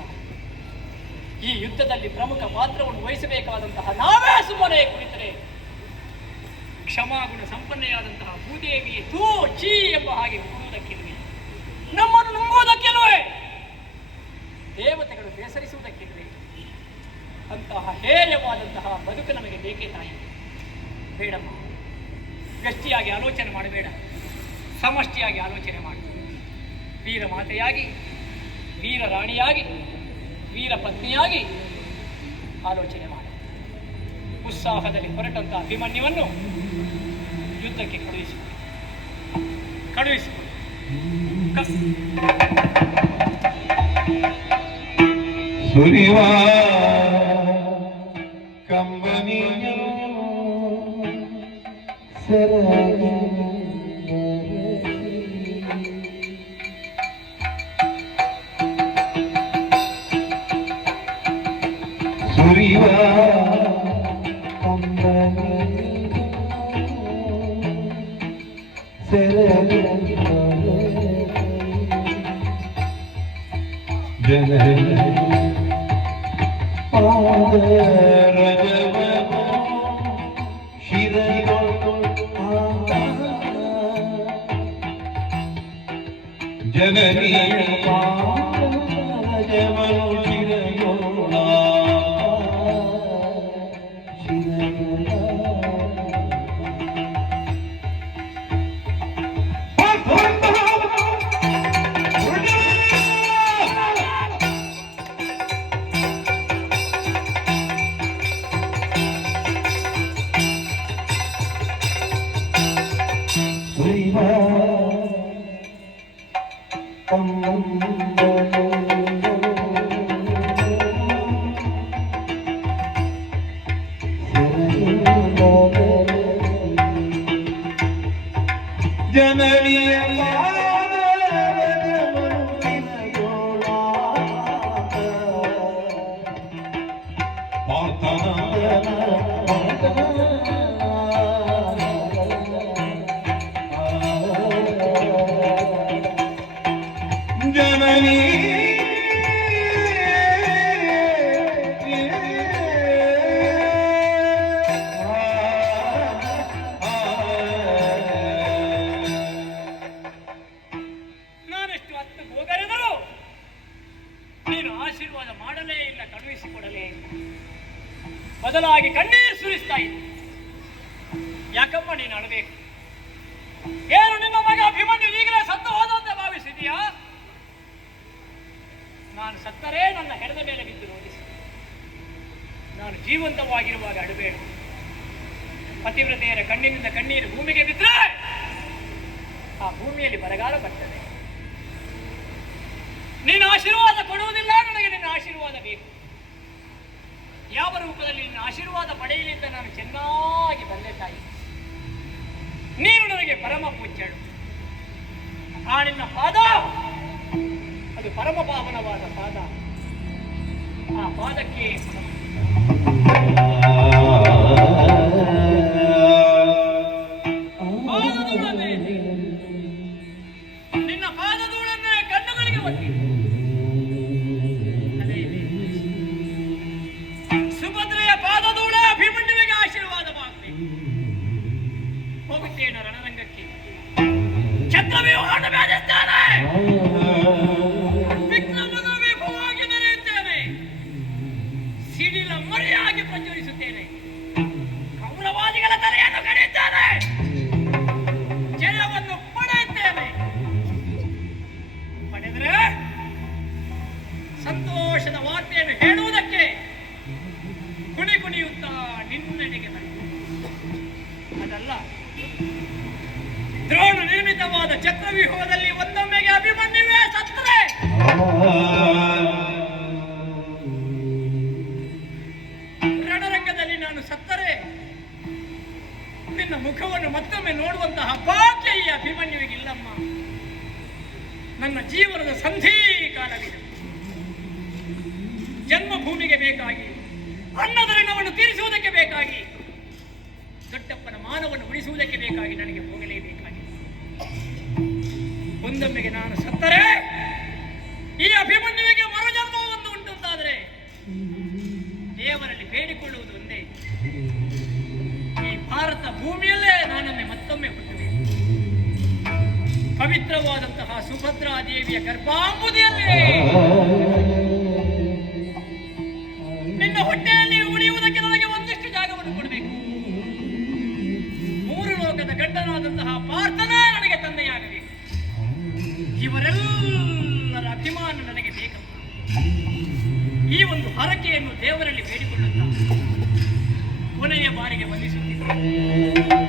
ಈ ಯುದ್ಧದಲ್ಲಿ ಪ್ರಮುಖ ಪಾತ್ರವನ್ನು ವಹಿಸಬೇಕಾದಂತಹ ನಾವೇ ಸುಮ್ಮನೆ ಕುಳಿತರೆ ಕ್ಷಮಾಗುಣ ಸಂಪನ್ನೆಯಾದಂತಹ ಭೂದೇವಿಯೇ ತೂ ಚೀ ಎಂಬ ಹಾಗೆ ಕೂಡುವುದಕ್ಕಿಲ್ವೇ? ನಮ್ಮನ್ನು ನುಂಗುವುದಕ್ಕಿಲ್ವೇ? ದೇವತೆಗಳು ಬೇಸರಿಸುವುದಕ್ಕಿಲ್ವೇ? ಅಂತಹ ಹೇಯವಾದಂತಹ ಬದುಕು ನಮಗೆ ಬೇಕೇ ತಾಯಿ? ಬೇಡಮ್ಮ. ವ್ಯಷ್ಟಿಯಾಗಿ ಆಲೋಚನೆ ಮಾಡಬೇಡ, ಸಮಷ್ಟಿಯಾಗಿ ಆಲೋಚನೆ ಮಾಡು. ವೀರ ಮಾತೆಯಾಗಿ, ವೀರ ರಾಣಿಯಾಗಿ, ವೀರ ಪತ್ನಿಯಾಗಿ ಆಲೋಚನೆ ಮಾಡು. ಉತ್ಸಾಹದಲ್ಲಿ ಹೊರಟಂತಹ ಅಭಿಮನ್ಯುವನ್ನು ಯುದ್ಧಕ್ಕೆ ಕಳುಹಿಸಿಕೊಡು. ಸುರಿವ ಕಂಬನಿಯ ಸರಗಿ ಸುರಿವ ಜನನಿಯ ಜನನಿ ನಾನೆಷ್ಟು ಹತ್ತು ಹೋಗರೆದರೂ ನೀನು ಆಶೀರ್ವಾದ ಮಾಡಲೇ ಇಲ್ಲ, ಕಳುಹಿಸಿಕೊಡಲೇ ಇಲ್ಲ. ಬದಲಾಗಿ ಕಣ್ಣೀರು ಸುರಿಸ್ತಾ ಇದ್ದೆ. ಯಾಕಮ್ಮ ನೀನು ಅಳಬೇಕು? ಏನು ನಿನ್ನ ಮಗ ಅಭಿಮನ್ಯು ಈಗಲೇ ಸತ್ತು ಹೋದಂತೆ ಭಾವಿಸಿದೀಯಾ? ನಾನು ಸತ್ತರೇ ನನ್ನ ಹೆಣದ ಮೇಲೆ ಬಿದ್ದು ರೋಧಿಸಿ, ನಾನು ಜೀವಂತವಾಗಿರುವಾಗ ಅಡಬೇಡ. ಪತಿವ್ರತೆಯರ ಕಣ್ಣಿನಿಂದ ಕಣ್ಣೀರು ಭೂಮಿಗೆ ಬಿದ್ದರೆ ಆ ಭೂಮಿಯಲ್ಲಿ ಬರಗಾಲ ಬರ್ತದೆ. ನೀನು ಆಶೀರ್ವಾದ ಕೊಡುವುದಿಲ್ಲ, ನನಗೆ ನಿನ್ನ ಆಶೀರ್ವಾದ ಬೇಕು. ಯಾವ ರೂಪದಲ್ಲಿ ನಿನ್ನ ಆಶೀರ್ವಾದ ಪಡೆಯಲಿದ್ದ ನಾನು ಚೆನ್ನಾಗಿ ಬಂದೆ ತಾಯಿ. ನೀನು ನನಗೆ ಪರಮ ಪೂಜ್ಯಳು. ಆ ನಿನ್ನ ಪಾದ ಅದು ಪರಮ ಪಾವನವಾದ ಪಾದ. ಆ ಪಾದಕ್ಕೆ ನಿನ್ನ ಪಾದಧೂಳನ್ನೇ ಕಣ್ಣುಗಳಿಗೆ ಒತ್ತಿ ಸುಭದ್ರೆಯ ಪಾದಧೂಳ ಅಭಿಮನ್ಯುವಿಗೆ ಆಶೀರ್ವಾದವಾಗಬೇಕು. ಹೋಗುತ್ತೇನೆ ರಣರಂಗಕ್ಕೆ, ಛತ್ರವ್ಯೂಹವನ್ನು ಬೇಧಿಸ್ತೇನೆ, ವಿಕ್ರಮದ ವಿಭವವಾಗಿ ನಡೆಯುತ್ತೇನೆ, ಸಿಡಿಲ ಮರೆಯಾಗಿ ಪ್ರಜ್ವಲಿಸುತ್ತೇನೆ, ಕೌರವಾದಿಗಳ ತಲೆಯನ್ನು ಕಡಿಯುತ್ತೇನೆ, ಜಯವನ್ನು ಪಡೆಯುತ್ತೇನೆ. ಪಡೆದರೆ ಸಂತೋಷದ ವಾರ್ತೆಯನ್ನು ಹೇಳುವುದಕ್ಕೆ ಕುಣಿ ಕುಣಿಯುತ್ತಾ ನಿನ್ನೆಡೆಗೆ ಬರುತ್ತೇನೆ. ಅದಲ್ಲ, ದ್ರೋಣ ನಿರ್ಮಿತವಾದ ಚಕ್ರವ್ಯೂಹದಲ್ಲಿ ಒಂದೊಮ್ಮೆಗೆ ಅಭಿಮನ್ಯುವೇ ಸತ್ತರೆ ರಣರಂಗದಲ್ಲಿ ನಾನು ಸತ್ತರೆ ನಿನ್ನ ಮುಖವನ್ನು ಮತ್ತೊಮ್ಮೆ ನೋಡುವಂತಹ ಭಾಗ್ಯ ಈ ಅಭಿಮನ್ಯುವಿಗಿಲ್ಲಮ್ಮ. ನನ್ನ ಜೀವನದ ಸಂಧಿ ಕಾಲವಿದೆ. ಜನ್ಮಭೂಮಿಗೆ ಬೇಕಾಗಿ, ಅನ್ನದ ಋಣವನ್ನು ತೀರಿಸುವುದಕ್ಕೆ ಬೇಕಾಗಿ, ದೊಡ್ಡಪ್ಪನ ಮಾನವನ್ನು ಉಳಿಸುವುದಕ್ಕೆ ಬೇಕಾಗಿ ನನಗೆ ಹೋಗಲೇಬೇಕಾಗಿದೆ. ಒಂದೊಮ್ಮೆಗೆ ನಾನು ಸತ್ತರೆ ಈ ಅಭಿಮನ್ಯುವಿಗೆ ಮರುಜನ್ಮವನ್ನು ಉಂಟುಂಟಾದರೆ ದೇವರಲ್ಲಿ ಬೇಡಿಕೊಳ್ಳುವುದು ಒಂದೇ, ಈ ಭಾರತ ಭೂಮಿಯಲ್ಲೇ ನಾನೊಮ್ಮೆ ಮತ್ತೊಮ್ಮೆ ಹುಟ್ಟುವೆ. ಪವಿತ್ರವಾದಂತಹ ಸುಭದ್ರಾ ದೇವಿಯ ಗರ್ಭಾಂಬುದಿಯಲ್ಲೇ ನಿನ್ನ ಹೊಟ್ಟೆಯಲ್ಲಿ ಉಳಿಯುವುದಕ್ಕೆ ನನಗೆ ಒಂದಿಷ್ಟು ಜಾಗವನ್ನು ಕೊಡಬೇಕು. ಮೂರು ಲೋಕದ ಗಂಡನಾದಂತಹ ಪಾರ್ಥನೇ ನನಗೆ ತಂದೆಯಾಗಬೇಕು. ಇವರೆಲ್ಲರ ಅಭಿಮಾನ ನನಗೆ ಬೇಕು. ಈ ಒಂದು ಹರಕೆಯನ್ನು ದೇವರಲ್ಲಿ ಬೇಡಿಕೊಳ್ಳುತ್ತಾ ಕೊನೆಯ ಬಾರಿಗೆ ವಂದಿಸುತ್ತಿದ್ದೆ.